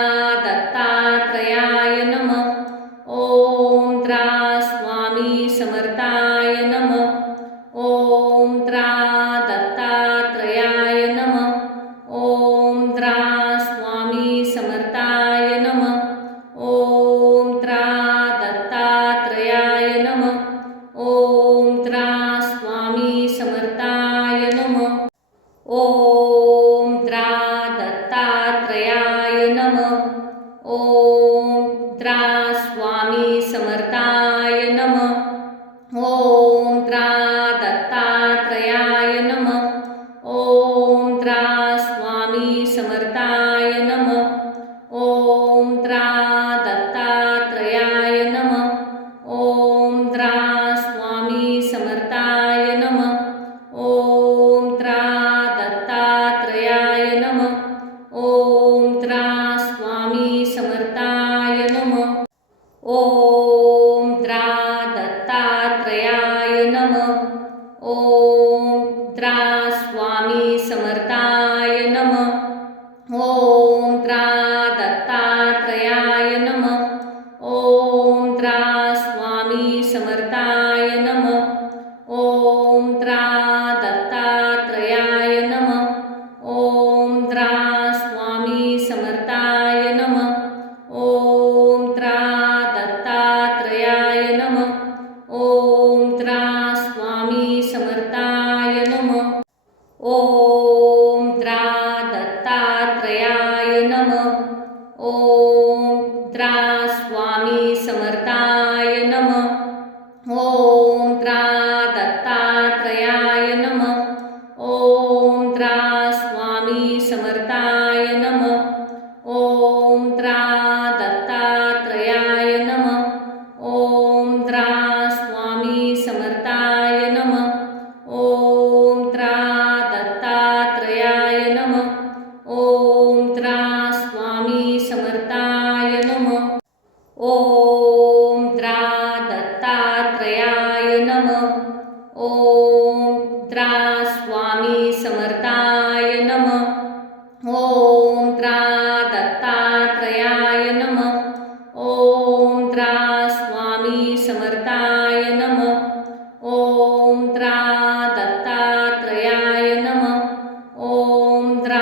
दत्तात्रयाय नमः. ओम त्रा स्वामी समर्थाय नमः. ओम त्रा दत्तात्रयाय नमः. ओम त्रा स्वामी समर्थाय नमः. ओम त्रा दत्तात्रयाय नमः. ओम त्रा स्वामी समर्थाय नमः. ओम त्रा दत्तात्रयाय नमः. ओम त्रा स्वामी समर्थाय नमः. ओम त्रा दत्तात्रयाय नमः. ओम त्रा स्वामी समर्थाय नमः. ओम त्रा दत्तात्रयाय नमः. ओम त्रा स्वामी समर्थाय नमः. ओम त्रा दत्तात्रयाय नमः. ओम त्रा स्वामी समर्थाय नमः. ओम त्रा दत्तात्रयाय नमः. ओम त्रा स्वामी समर्थाय नमः. ओम त्रा दत्तात्रयाय नमः. ओम त्रा स्वामी समर्थाय नमः. ओम त्रा दत्तात्रयाय नमः. ओम त्रा स्वामी समर्थाय नमः. ओम त्रा दत्तात्रयाय नमः. ओम त्रा स्वामी समर्थाय नमः. ओम त्रा दत्तात्रयाय नमः. ओम त्रा स्वामी समर्थाय नमः. ओम त्रा दत्तात्रयाय नमः. ओम त्रा स्वामी समर्थाय नमः. ओम त्रा दत्तात्रयाय नमः. ओम त्रा स्वामी समर्थाय नमः. ओम त्रा दत्तात्रयाय नमः. ओम त्रा स्वामी समर्थाय नमः. ओम त्रा दत्तात्रयाय नमः. ओम त्रा स्वामी समर्थाय नमः. ओम त्रा दत्तात्रयाय नमः. ओम त्रा स्वामी समर्थाय नमः. ओम त्रा दत्तात्रयाय नमः. ओम त्रा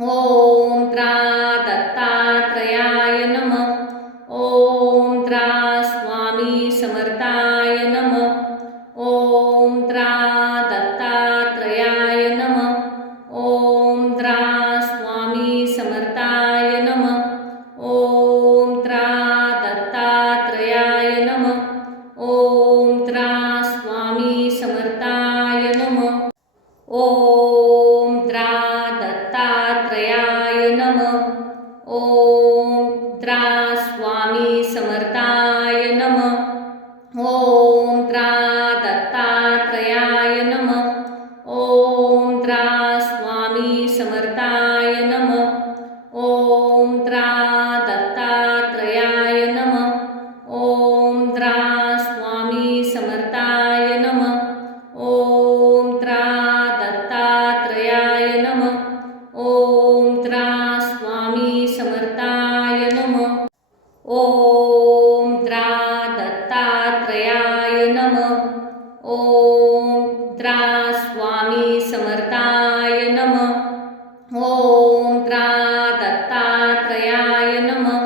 ॐ त्रा दत्तात्रयाय नमः। ॐ त्रा स्वामी समर्थाय नमः। ॐ त्रा दत्तात्रयाय नमः। ॐ त्रा स्वामी समर्थाय नमः। ॐ त्रा दत्तात्रयाय नमः। ॐ त्रा स्वामी समर्थाय नमः। ॐ त्रा दत्तात्रयाय नमः। ॐ त्रा स्वामी समर्थाय नमः। ॐ त्रा दत्तात्रयाय नमः। ॐ त्रा स्वामी समर्थाय नमः। ॐ त्रा दत्तात्रयाय नमः। ॐ त्रा स्वामी समर्थाय नमः। ॐ त्रा दत्तात्रयाय नमः। ॐ त्रा स्वामी समर्थाय नमः। ॐ त्रा दत्तात्रयाय नमः। ॐ त्रा स्वामी समर्थाय नमः। ॐ त्रा दत्तात्रयाय नमः।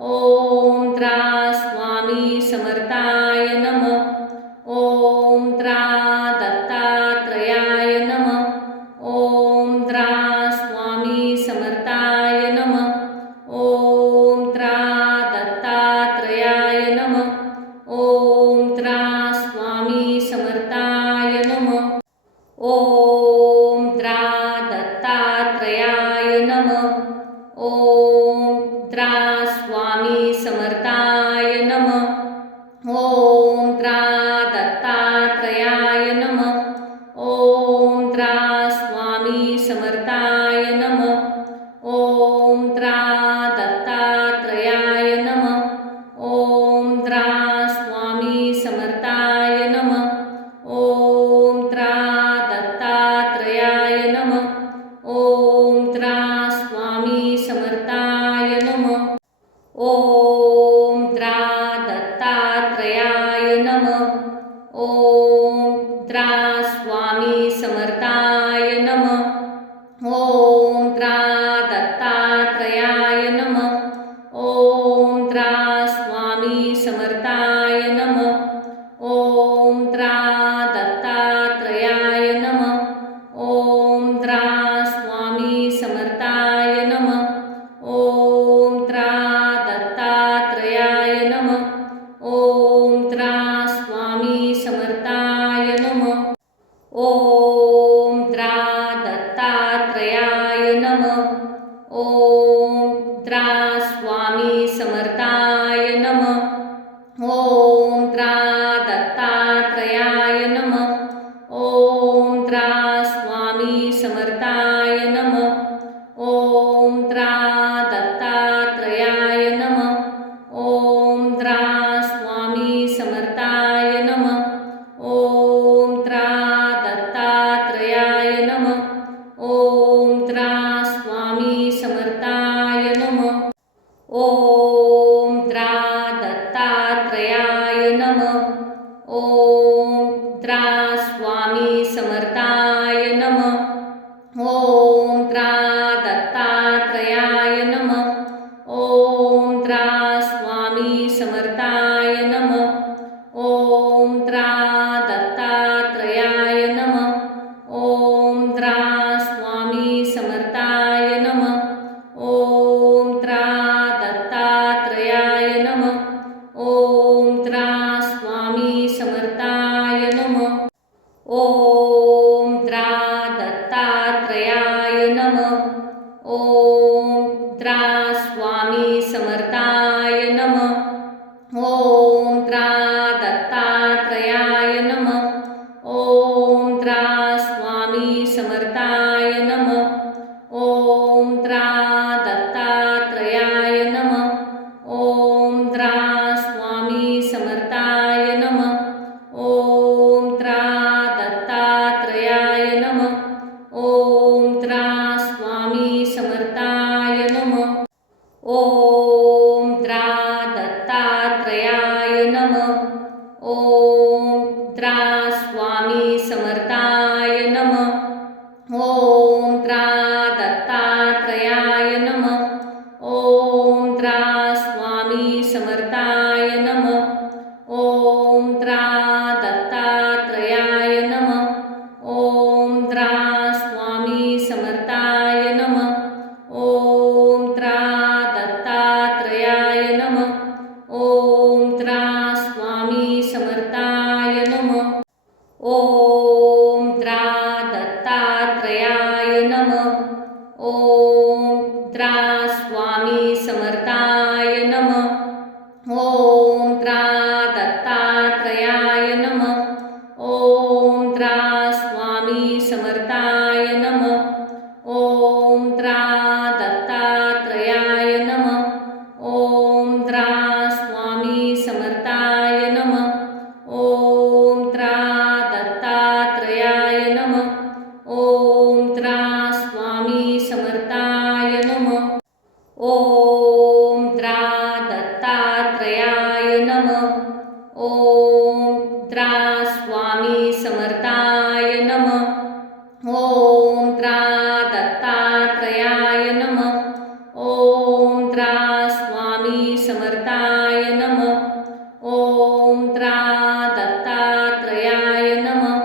ॐ त्रा स्वामी समर्थाय नमः। ॐ त्रा दत्तात्रयाय नमः। ॐ त्रा स्वामी समर्थाय नमः। ॐ त्रा दत्तात्रयाय नमः। ॐ त्रा स्वामी समर्थाय नमः। ॐ त्रा दत्तात्रयाय नमः। ॐ त्रा स्वामी समर्थाय नमः। ॐ त्रा दत्तात्रयाय नमः। ॐ त्रा स्वामी समर्थाय नमः। ॐ त्रा दत्तात्रयाय नमः। ॐ त्रा स्वामी समर्थाय नमः। ॐ त्रा दत्तात्रयाय नमः। ॐ त्रा स्वामी समर्थाय नमः। ॐ त्रा दत्तात्रयाय नमः। ॐ त्रा स्वामी समर्थाय नमः। ॐ त्रा दत्तात्रयाय नमः। ॐ त्रा स्वामी समर्थाय नमः। ॐ त्रा दत्तात्रयाय नमः। ॐ त्रा स्वामी समर्थाय नमः। ॐ त्रा दत्तात्रयाय नमः। ॐ त्रा स्वामी समर्थाय नमः। ॐ त्रा दत्तात्रयाय नमः। ॐ त्रा स्वामी समर्थाय नमः। ॐ त्रा दत्तात्रयाय नमः। ॐ त्रा स्वामी समर्थाय नमः। ॐ त्रा दत्तात्रयाय नमः। ॐ त्रा स्वामी समर्थाय नमः। ॐ त्रा दत्तात्रयाय नमः। ॐ त्रा स्वामी दत्तात्रयाय नमः. ओम त्रा स्वामी समर्थाय नमः. ओम त्रा दत्तात्रयाय नमः. ओम त्रा स्वामी समर्थाय नमः. ओम त्रा दत्तात्रयाय नमः. ओम त्रा स्वामी समर्थाय नमः. ओम त्रा दत्तात्रयाय नमः. ओम त्रा स्वामी समर्थाय नमः. ओम त्रा दत्तात्रयाय नमः. ओम त्रा स्वामी समर्थाय नमः. ओम त्रा दत्तात्रयाय नमः. ओम त्रा स्वामी समर्थाय नमः. ओम त्रा दत्तात्रयाय नमः. ओम त्रा स्वामी समर्थाय नमः. ओम त्रा दत्तात्रयाय नमः. ओम त्रा स्वामी समर्थाय नमः. ओम त्रा दत्तात्रयाय नमः. ओम त्रा स्वामी समर्थाय नमः. ओम त्रा दत्तात्रयाय नमः.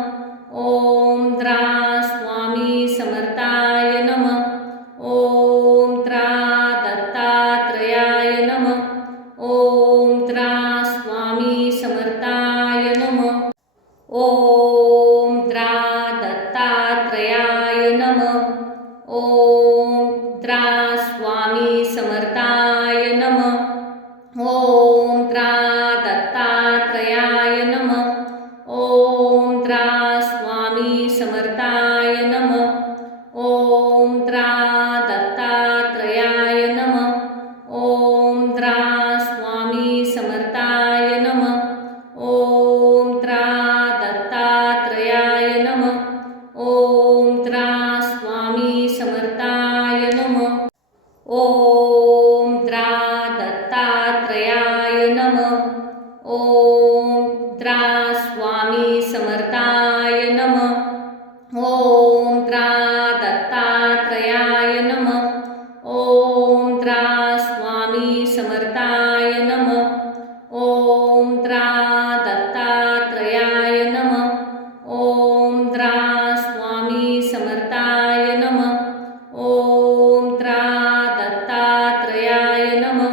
ओम त्रा स्वामी समर्थाय नमः. ओम त्रा दत्तात्रयाय नमः. ओम त्रा स्वामी समर्थाय नमः. ओम त्रा दत्तात्रयाय नमः. ओम त्रा स्वामी समर्थाय नमः. ओम त्रा दत्तात्रयाय नमः. ओम त्रा स्वामी समर्थाय नमः. ओम त्रा दत्तात्रयाय नमः. ओम त्रा स्वामी समर्थाय नमः. ओम त्रा दत्तात्रयाय नमः. ओम त्रा स्वामी समर्थाय नमः. ओम त्रा दत्तात्रयाय नमः. ओम त्रा स्वामी समर्थाय नमः. ओम त्रा दत्तात्रयाय नमः. ओम त्रा स्वामी समर्थाय नमः. ओम त्रा दत्तात्रयाय नमः. ओम त्रा स्वामी समर्थाय नमः. ओम त्रा दत्तात्रयाय नमः.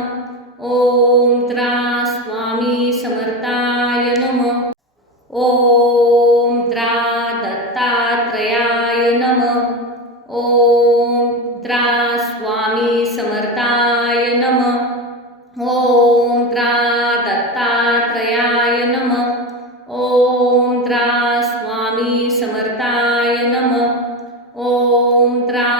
ओम त्रा स्वामी समर्थाय नमः. ओम त्रा दत्तात्रयाय नमः. ओम त्रा स्वामी समर्थाय नमः. ओम त्रा दत्तात्रयाय नमः. ओम त्रा स्वामी समर्थाय नमः. ओम त्रा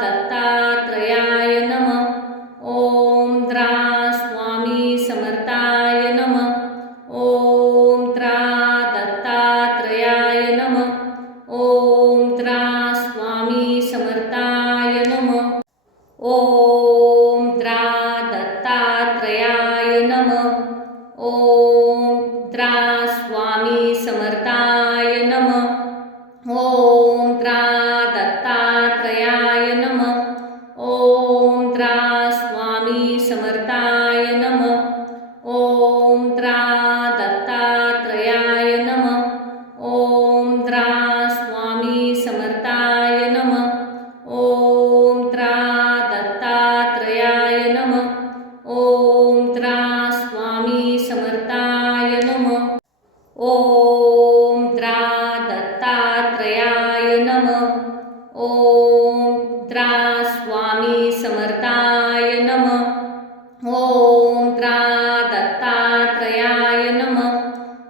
दत्तात्रयाय नमः. ओम त्रा स्वामी समर्थाय नमः. ओम त्रा दत्तात्रयाय नमः. ओम त्रा स्वामी समर्थाय नमः. ओम त्रा दत्तात्रयाय नमः. ओम त्रा स्वामी समर्थाय नमः. ओम त्रा दत्तात्रयाय नमः. ओम त्रा स्वामी समर्थाय नमः. ओम त्रा दत्तात्रयाय नमः. ओम त्रा स्वामी समर्थाय नमः. ओम त्रा दत्तात्रयाय नमः. ओम त्रा स्वामी समर्थाय नमः. ओम त्रा दत्तात्रयाय नमः. ओम त्रा स्वामी समर्थाय नमः. ओम त्रा दत्तात्रयाय नमः.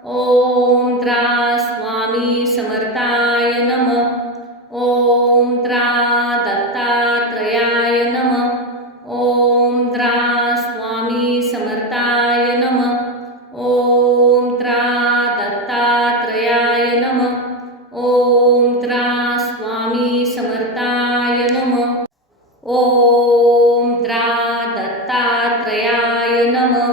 ओम त्रा स्वामी समर्थाय नमः. ओम त्रा दत्तात्रयाय नमः. ओम त्रा स्वामी समर्थाय नमः. ओम त्रा दत्तात्रयाय नमः. ओम त्रा स्वामी समर्थाय नमः. ओम त्रा दत्तात्रयाय नमः.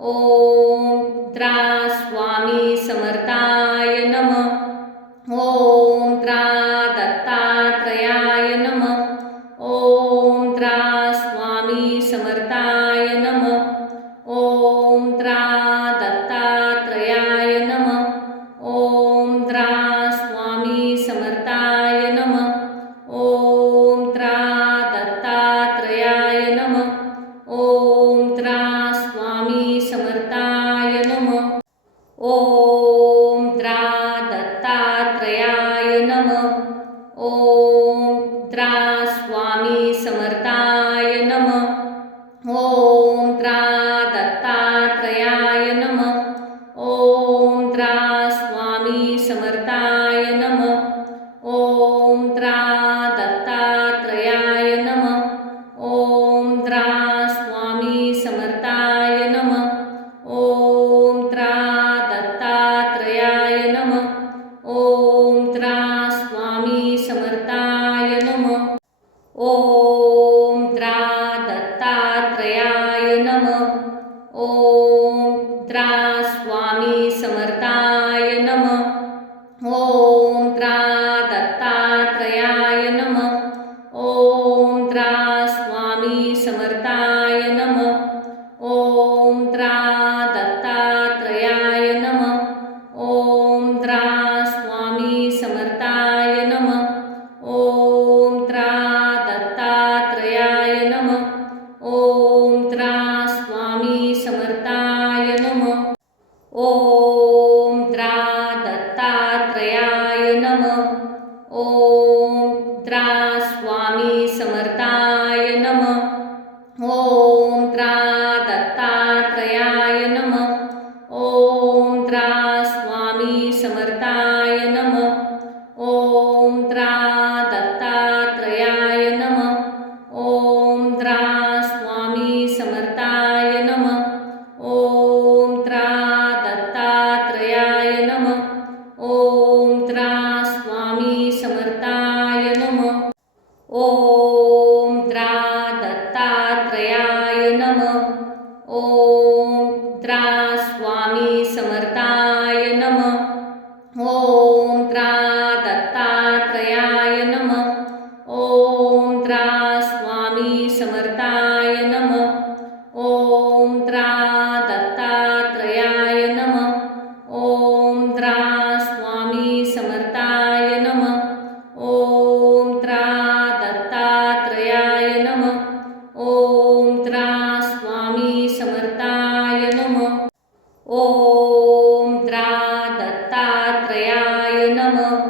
ओम त्रा स्वामी समर्थाय नमः. ओम त्रा दत्तात्रयाय नमः. ओम द्रा स्वामी समर्थाय नमः. ओम द्रा दत्तात्रयाय नमः. ओम द्रा स्वामी समर्थाय नमः. ओम द्रा दत्तात्रयाय नमः. ओम द्रा स्वामी समर्थाय नमः. ओम द्रा दत्तात्रयाय नमः. ओम द्रा स्वामी समर्थाय नमः. ओम द्रा दत्तात्रयाय नमः. ओम द्रा स्वामी समर्थाय नमः. ओम द्रा दत्तात्रयाय नमः. ओम द्रा स्वामी समर्थाय नमः. ओम द्रा दत्तात्रयाय नमः. ओम द्रा स्वामी समर्थाय नमः. ओम द्रा दत्तात्रयाय नमः. ओम द्रा स्वामी समर्थाय नमः. ओम द्रा दत्तात्रयाय नमः. ओम द्रा स्वामी समर्थाय नमः. ओम द्रा दत्तात्रयाय नमः. ओम द्रा स्वामी समर्थाय नमः. ओम द्रा दत्तात्रयाय नमः. ओम द्रा स्वामी समर्थाय नमः. ओम द्रा दत्तात्रयाय नमः. ओम द्रा स्वामी समर्थाय नमः. ओम द्रा दत्तात्रयाय नमः. ओम द्रा स्वामी समर्थाय नमः. ओम द्रा दत्तात्रयाय नमः. ओम द्रा स्वामी समर्थाय नमः. ओम द्रा दत्तात्रयाय नमः. ओम द्रा स्वामी समर्थाय नमः. ओम द्रा दत्तात्रयाय नमः. ओम द्रा स्वामी समर्थाय नमः. ओम द्रा दत्तात्रयाय नमः. ओम द्रा स्वामी समर्थाय नमः. ओम द्रा दत्तात्रयाय नमः. ओम द्रा स्वामी समर्थाय नमः. ओम द्रा दत्तात्रयाय नमः. ओम द्रा स्वामी समर्थाय नमः. ओम द्रा दत्तात्रयाय नमः.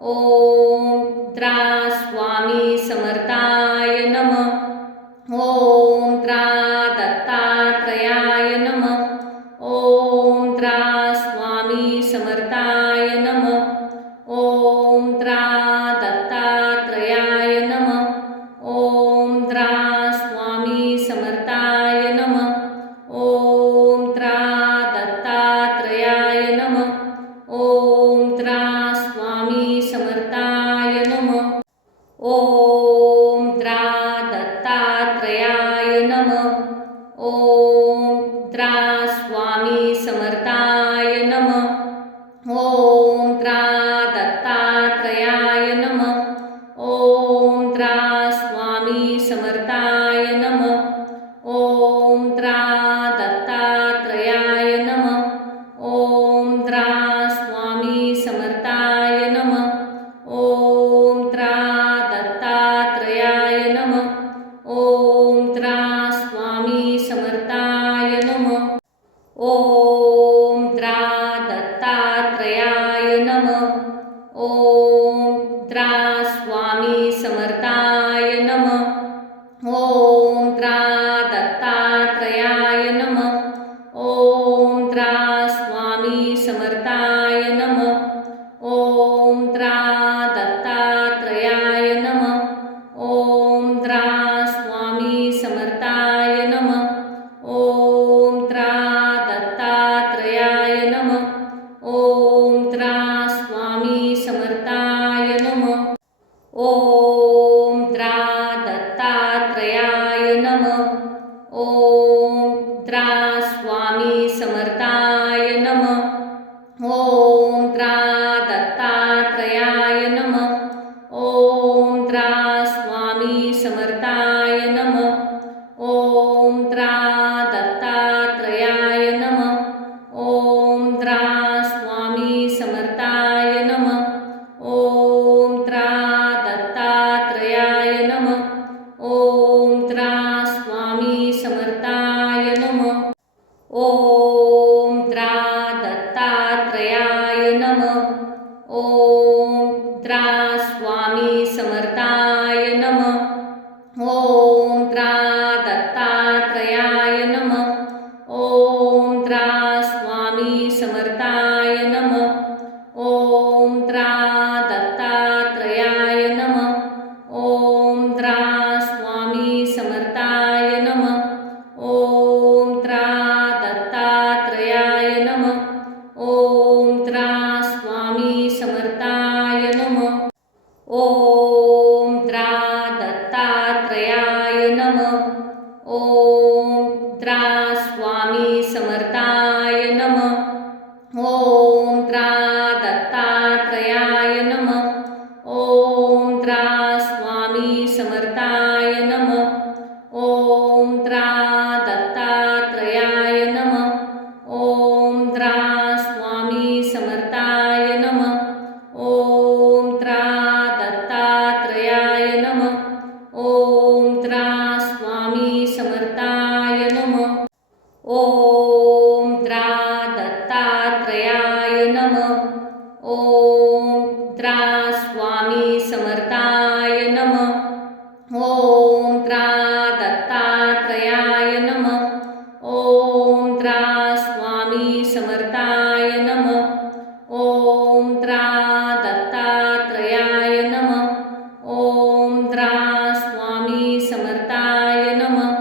ओम द्रा स्वामी समर्थाय नमः. ओम द्रा दत्तात्रयाय नमः. ओम द्रा स्वामी समर्थाय नमः. ओम द्रा दत्तात्रयाय नमः. ओम द्रा स्वामी समर्थाय नमः. ओम द्रा दत्तात्रयाय नमः. ओम द्रा स्वामी समर्थाय नमः. ओम द्रा दत्तात्रयाय नमः. ओम द्रा स्वामी समर्थाय नमः. ओम द्रा दत्तात्रयाय नमः. ओम द्रा स्वामी समर्थाय नमः. ओम द्रा दत्तात्रयाय नमः. ओम द्रा स्वामी समर्थाय नमः. ओम द्रा दत्तात्रयाय नमः. ओम द्रा स्वामी समर्थाय नमः. ओम द्रा दत्तात्रयाय नमः. ओम द्रा स्वामी समर्थाय नमः. ओम द्रा दत्तात्रयाय नमः. ओम द्रा स्वामी समर्थाय नमः. ओम द्रा दत्तात्रयाय नमः. ओम द्रा स्वामी समर्थाय नमः. ओम द्रा दत्तात्रयाय नमः. ओम द्रा स्वामी समर्थाय नमः. ओम द्रा दत्तात्रयाय नमः. ओम द्रा दत्तात्रयाय नमः. ओम द्रा स्वामी समर्थाय नमः. ओम द्रा दत्तात्रयाय नमः. ओम द्रा स्वामी समर्थाय नमः. ओम द्रा दत्तात्रयाय नमः. ओम द्रा स्वामी समर्थाय नमः. ओम द्रा दत्तात्रयाय नमः. ओम द्रा स्वामी समर्थाय नमः. ओम द्रा दत्तात्रयाय नमः. ओम द्रा स्वामी समर्थाय नमः. ओम द्रा दत्तात्रयाय नमः. ओम द्रा स्वामी समर्थाय नमः. ओम द्रा दत्तात्रयाय नमः. ओम द्रा स्वामी समर्थाय नमः. ओम द्रा दत्तात्रयाय नमः. ओम द्रा स्वामी समर्थाय नमः. ओम द्रा दत्तात्रयाय नमः. ओम द्रा स्वामी समर्थाय नमः. ओम द्रा दत्तात्रयाय नमः. ओम द्रा स्वामी समर्थाय नमः. ओम द्रा दत्तात्रयाय नमः. ओम द्रा स्वामी समर्थाय नमः. ओम द्रा दत्तात्रयाय नमः. ओम द्रा स्वामी समर्थाय नमः. ओम द्रा दत्तात्रयाय नमः. ओम द्रा स्वामी समर्थाय नमः.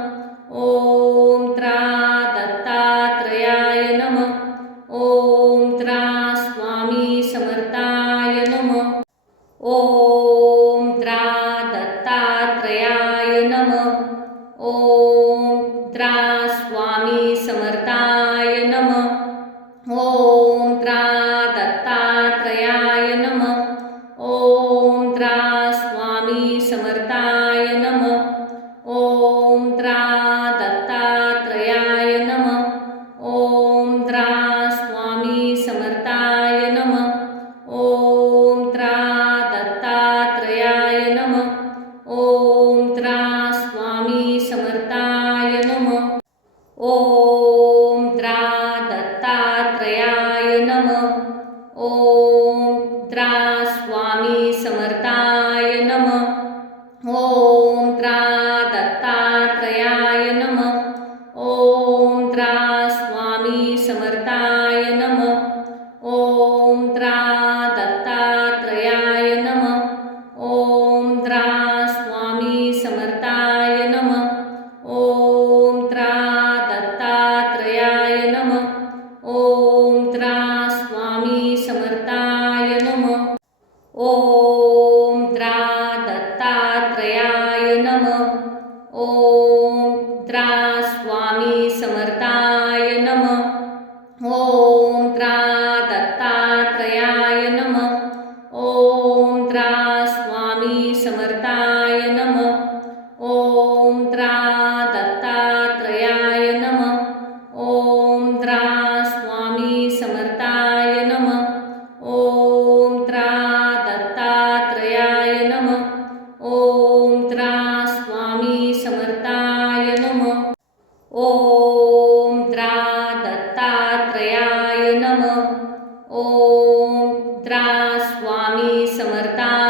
ओम द्रा दत्तात्रयाय नमः. ओम द्रा स्वामी समर्थाय नमः. ओम द्रा दत्तात्रयाय नमः. ओम द्रा स्वामी समर्थाय नमः. ओम द्रा दत्तात्रयाय नमः. ओम द्रा स्वामी समर्थाय नमः. ओम द्रा दत्तात्रयाय नमः. ओम द्रा स्वामी समर्थाय नमः. ओम द्रा दत्तात्रयाय नमः. ओम द्रा स्वामी समर्थाय नमः. ओम द्रा दत्तात्रयाय नमः. ओम द्रा स्वामी समर्थाय नमः. ओम द्रा दत्तात्रयाय नमः. ओम द्रा स्वामी समर्थाय नमः. ओम द्रा दत्तात्रयाय नमः. ओम द्रा स्वामी समर्थाय नमः. ओम द्रा दत्तात्रयाय नमः. ओम द्रा स्वामी समर्थाय नमः. ओम द्रा दत्तात्रयाय नमः. ओम द्रा स्वामी समर्थाय नमः. ओम द्रा दत्तात्रयाय नमः. ओम द्रा स्वामी समर्थाय नमः. ओम द्रा दत्तात्रयाय नमः. ओम द्रा स्वामी समर्थाय नमः. ओम द्रा दत्तात्रयाय नमः. ओम द्रा स्वामी समर्थाय नमः. ओम द्रा दत्तात्रयाय नमः. ओम द्रा स्वामी समर्थाय